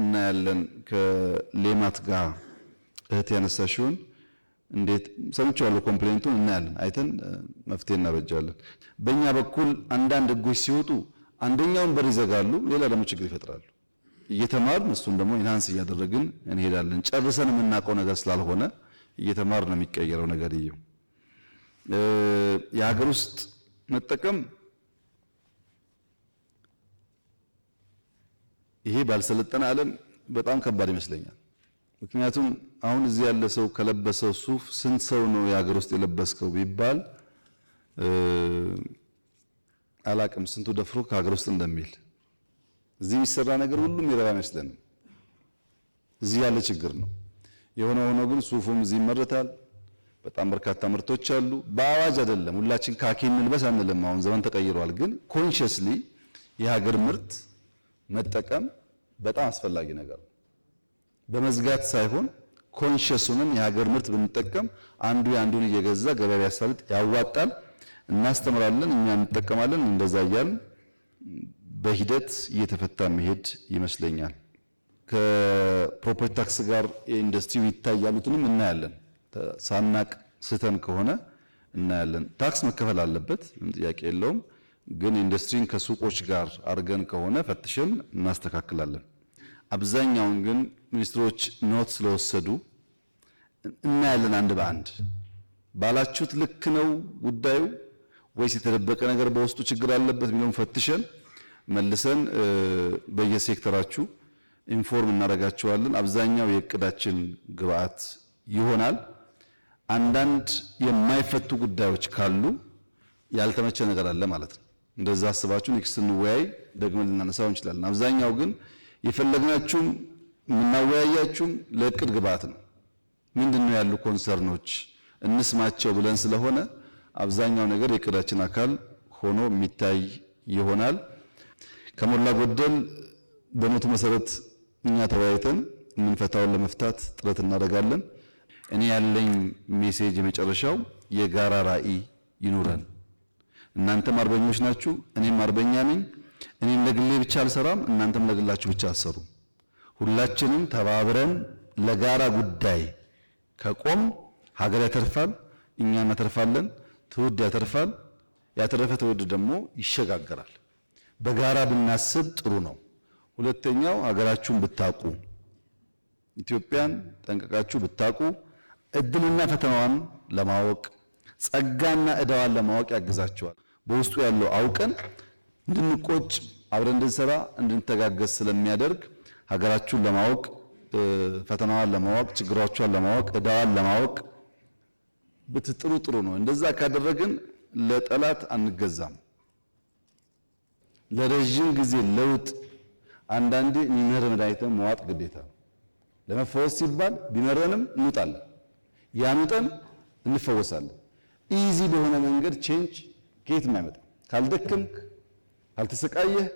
እናያለን። ከሌማት ጋር እህት ያነሳሽውን እንዴት ሰምቼዋለሁ፣ ኮምፕሌንቱን እናያለን። አይተን መፍትሄ እናበጃለን። በእኛ በኩል አንዳንድ ህጎች ሲወጡ አንደኛውን በር ይዘጋሉ፣ ሌላ ደግሞ ችግር ይፈጥራሉ። እየተማርን እሱን ደግሞ ኢንሃንስ እያደረግን እንሄዳለን። ጨርሰን የምናውቀው ነገር ስላልሆነ እየተማርን ነው የሚቀየረው ነገር። የሀገር ውስጥ መጠቀም ይሄ ባልሰለጠነ ዓለም በጣም ከባድ ይመስለኛል። ምክንያቱም አሁን እዚህ ያለ ሰው ከለበሰው ሱፍ ስንት ሰው ነው የሀገር ውስጥ የለበስከው ቢባል አላቅም ስንቱ ደፍሮ ከሀገር ውስጥ እንደሚል። እዚህ የሚሰራ ነገር ሁሉም ይረባ አይመስለንም። እዚህ ያለ ችግር ነው። የሆነ ሆኖ ግን ሱፉም እዚህ ይመረታል። በጣም በርካታ ምርቶች አሉ። በአዋጅ አይደለም ሁላችን ካኪ እንልበስ አንልም። አሁን ዘመን ተቀይሯል። ግን ኮንሺየስሊ የሀገር ምርት መጠቀም በጣም አስፈላጊ ነገር ነው። በመዝጋት ሳይሆን ኮንሸስ ሆነን የሀገር ምርት ብንጠቀም አንዱ የአንዱን እየገዛ ገበያ ቢያሳልጥ ያዋጣል። እናስተምራለን፣ እኛ እንጠቀማለን። እንደዛ እያልን በሂደት እየተፈታ መሄድ ይመስለኛል። ከፕሮፐርቲ ታክስ ጋር የኢንዱስትሪው ይታያሉትንም እናያለን። ሳናቅ ስተን ከሆነ እናያለን። ታክስ መከፈል አለበት፣ ምንም ጥያቄ የለውም። ግን ኢንዱስትሪን ከሱቆች ጋር አድርገን ከሆነ ፈትሸን እናስተካክላለን። አብዛኛውን ግን ሚኒስትሮች ኖት ስለወሰዱ እናያለን። አንድ በአንድ ባላችሁት ልክ ነው ጉዳዩ ወይስ የተደበቀ ነገር በውስጡ ችግር አለበት የሚለውን ፈትሸን መልሰን በየሴክተራችሁ ኢንፎርም እናደርጋችኋለን። አብዛኛው የእቅዳችን ግብአት ይሆናል። አንዳንድ የማይፈቱ ጉዳዮች ካሉ ያልተመቸ ነገር አለ ማለት ነው። እንደዛ አስባችሁ ኔክስት እንወያይ ደግመን ልናነሳው እንችላለን። አብዛኛው ግን የፈለግናችሁም የምናወያያችሁም ለእቅድ ግብአት ነው። ምንድነው ያሉ ኮንሰርኖች እንስማቸው ብለን ስለሆነ አብዛኛው ነገር የእቅዳችን አካል ሆኖ የሚታይ ይሆናል። ከሞላ ጎደል በኖቱ መሰረት እኛ ተወያይተን የምንፈታውን ለመፍታት ጥረት እናደርጋለን። እኔ ያለኝ ሜሴጅ የመጨረሻው የጋራ ራዕይ ይኑረን። እናንተም አርበኞች ናችሁ፣ እኔም አርበኛ ነኝ። እኔም ለግሌ ብቻ አልሰራም፣ እናንተም ለግላችሁ ብቻ አሰሩ። ሁላችንም ተባብረን ለጋራ ጉዳይ ከቆም ሀገር ያተርፋል፣ እኛ እናተርፋለን፣ ትውልድ ያተርፋል። ያተረፈ ትውልድ ደግሞ ይሸጋገራል። በጋራ ብናስብ ጥሩ ነው። ሁለተኛው ሀገራችሁን ብታቁ፣ ኢትዮጵያን ጠንቀቃችሁ ብታቁ እድልና ፈተናዋን ለማወቅ ጸጋና ዕዳዋን ለማወቅ ያግዛችኋል። በውስጡ ያለው አውቀን እንድንቆጭ አብረን እንድንሰራ እንድንተጋገዝ ስለሚያደርግ ሀገራችሁን ለማወቅ ፈተናዋን ለማወቅ ችግሮቿን ለማወቅ ዕዳዋን ለማወቅ ብትጥሩ ጥሩ ነው። እንደዛ ካደረግን ለጠላት አንገዛም። ለረጅም ጊዜ ለውጥ አንዳንዴ የሚመር መድኃኒትን መዋጥ ግዴታ ነው። ለመፈወስ ሲባል ቢመረንም እንውጣለን፣ ያኑጠን እንፈወሳለን። ኢዚ በሆነ መንገድ ቼንጅ ከየትም አይመጣም። ካልደከምክ፣ ካልተሰቃየህ፣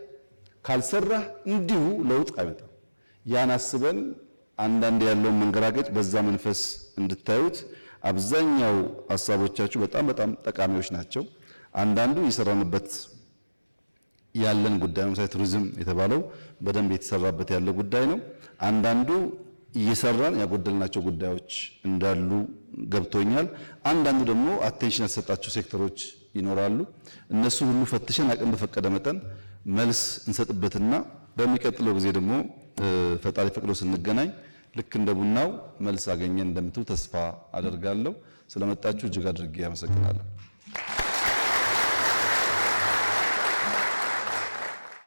ካልሰራህ እንዲሁ ለውጥ አይመጣም። ያን አስበን አንዳንድ ያለውን መንገራገጭ በዛ መንፈስ እንድታዩት። አብዛኛው ሀሳቦቻችሁ በጣም ጠቃሚዎች ናቸው። አንዳንዱ የሰራንበት ያለን ጉዳይ ነው። ለምሳሌ ቱሪዝም የተባለው በደንብ የተሰራበት ያለ ጉዳይ ነው። አንዳንዱ እየሰራን ያጎደልናቸው ጉዳዮች እንዳሉ ገብቶኛል። አንዳንዱ ደግሞ አቴንሽን ያልተሰጣቸው ሴክተሮች ይኖራሉ። እነሱ ሁሉ ፈትሸን አቅም በፈቀደ መጠን መልስ እንሰጥበትና በሚቀጥለው ጊዜ ደግሞ ፈጣሪ ፈቅዶ ስንገናኝ ልክ እንደ ቡናው መልስ አገኘን እንደምትሉ ተስፋ አደርጋለሁ። ስለመጣችሁ እጅግ አድርጌ አመሰግናለሁ።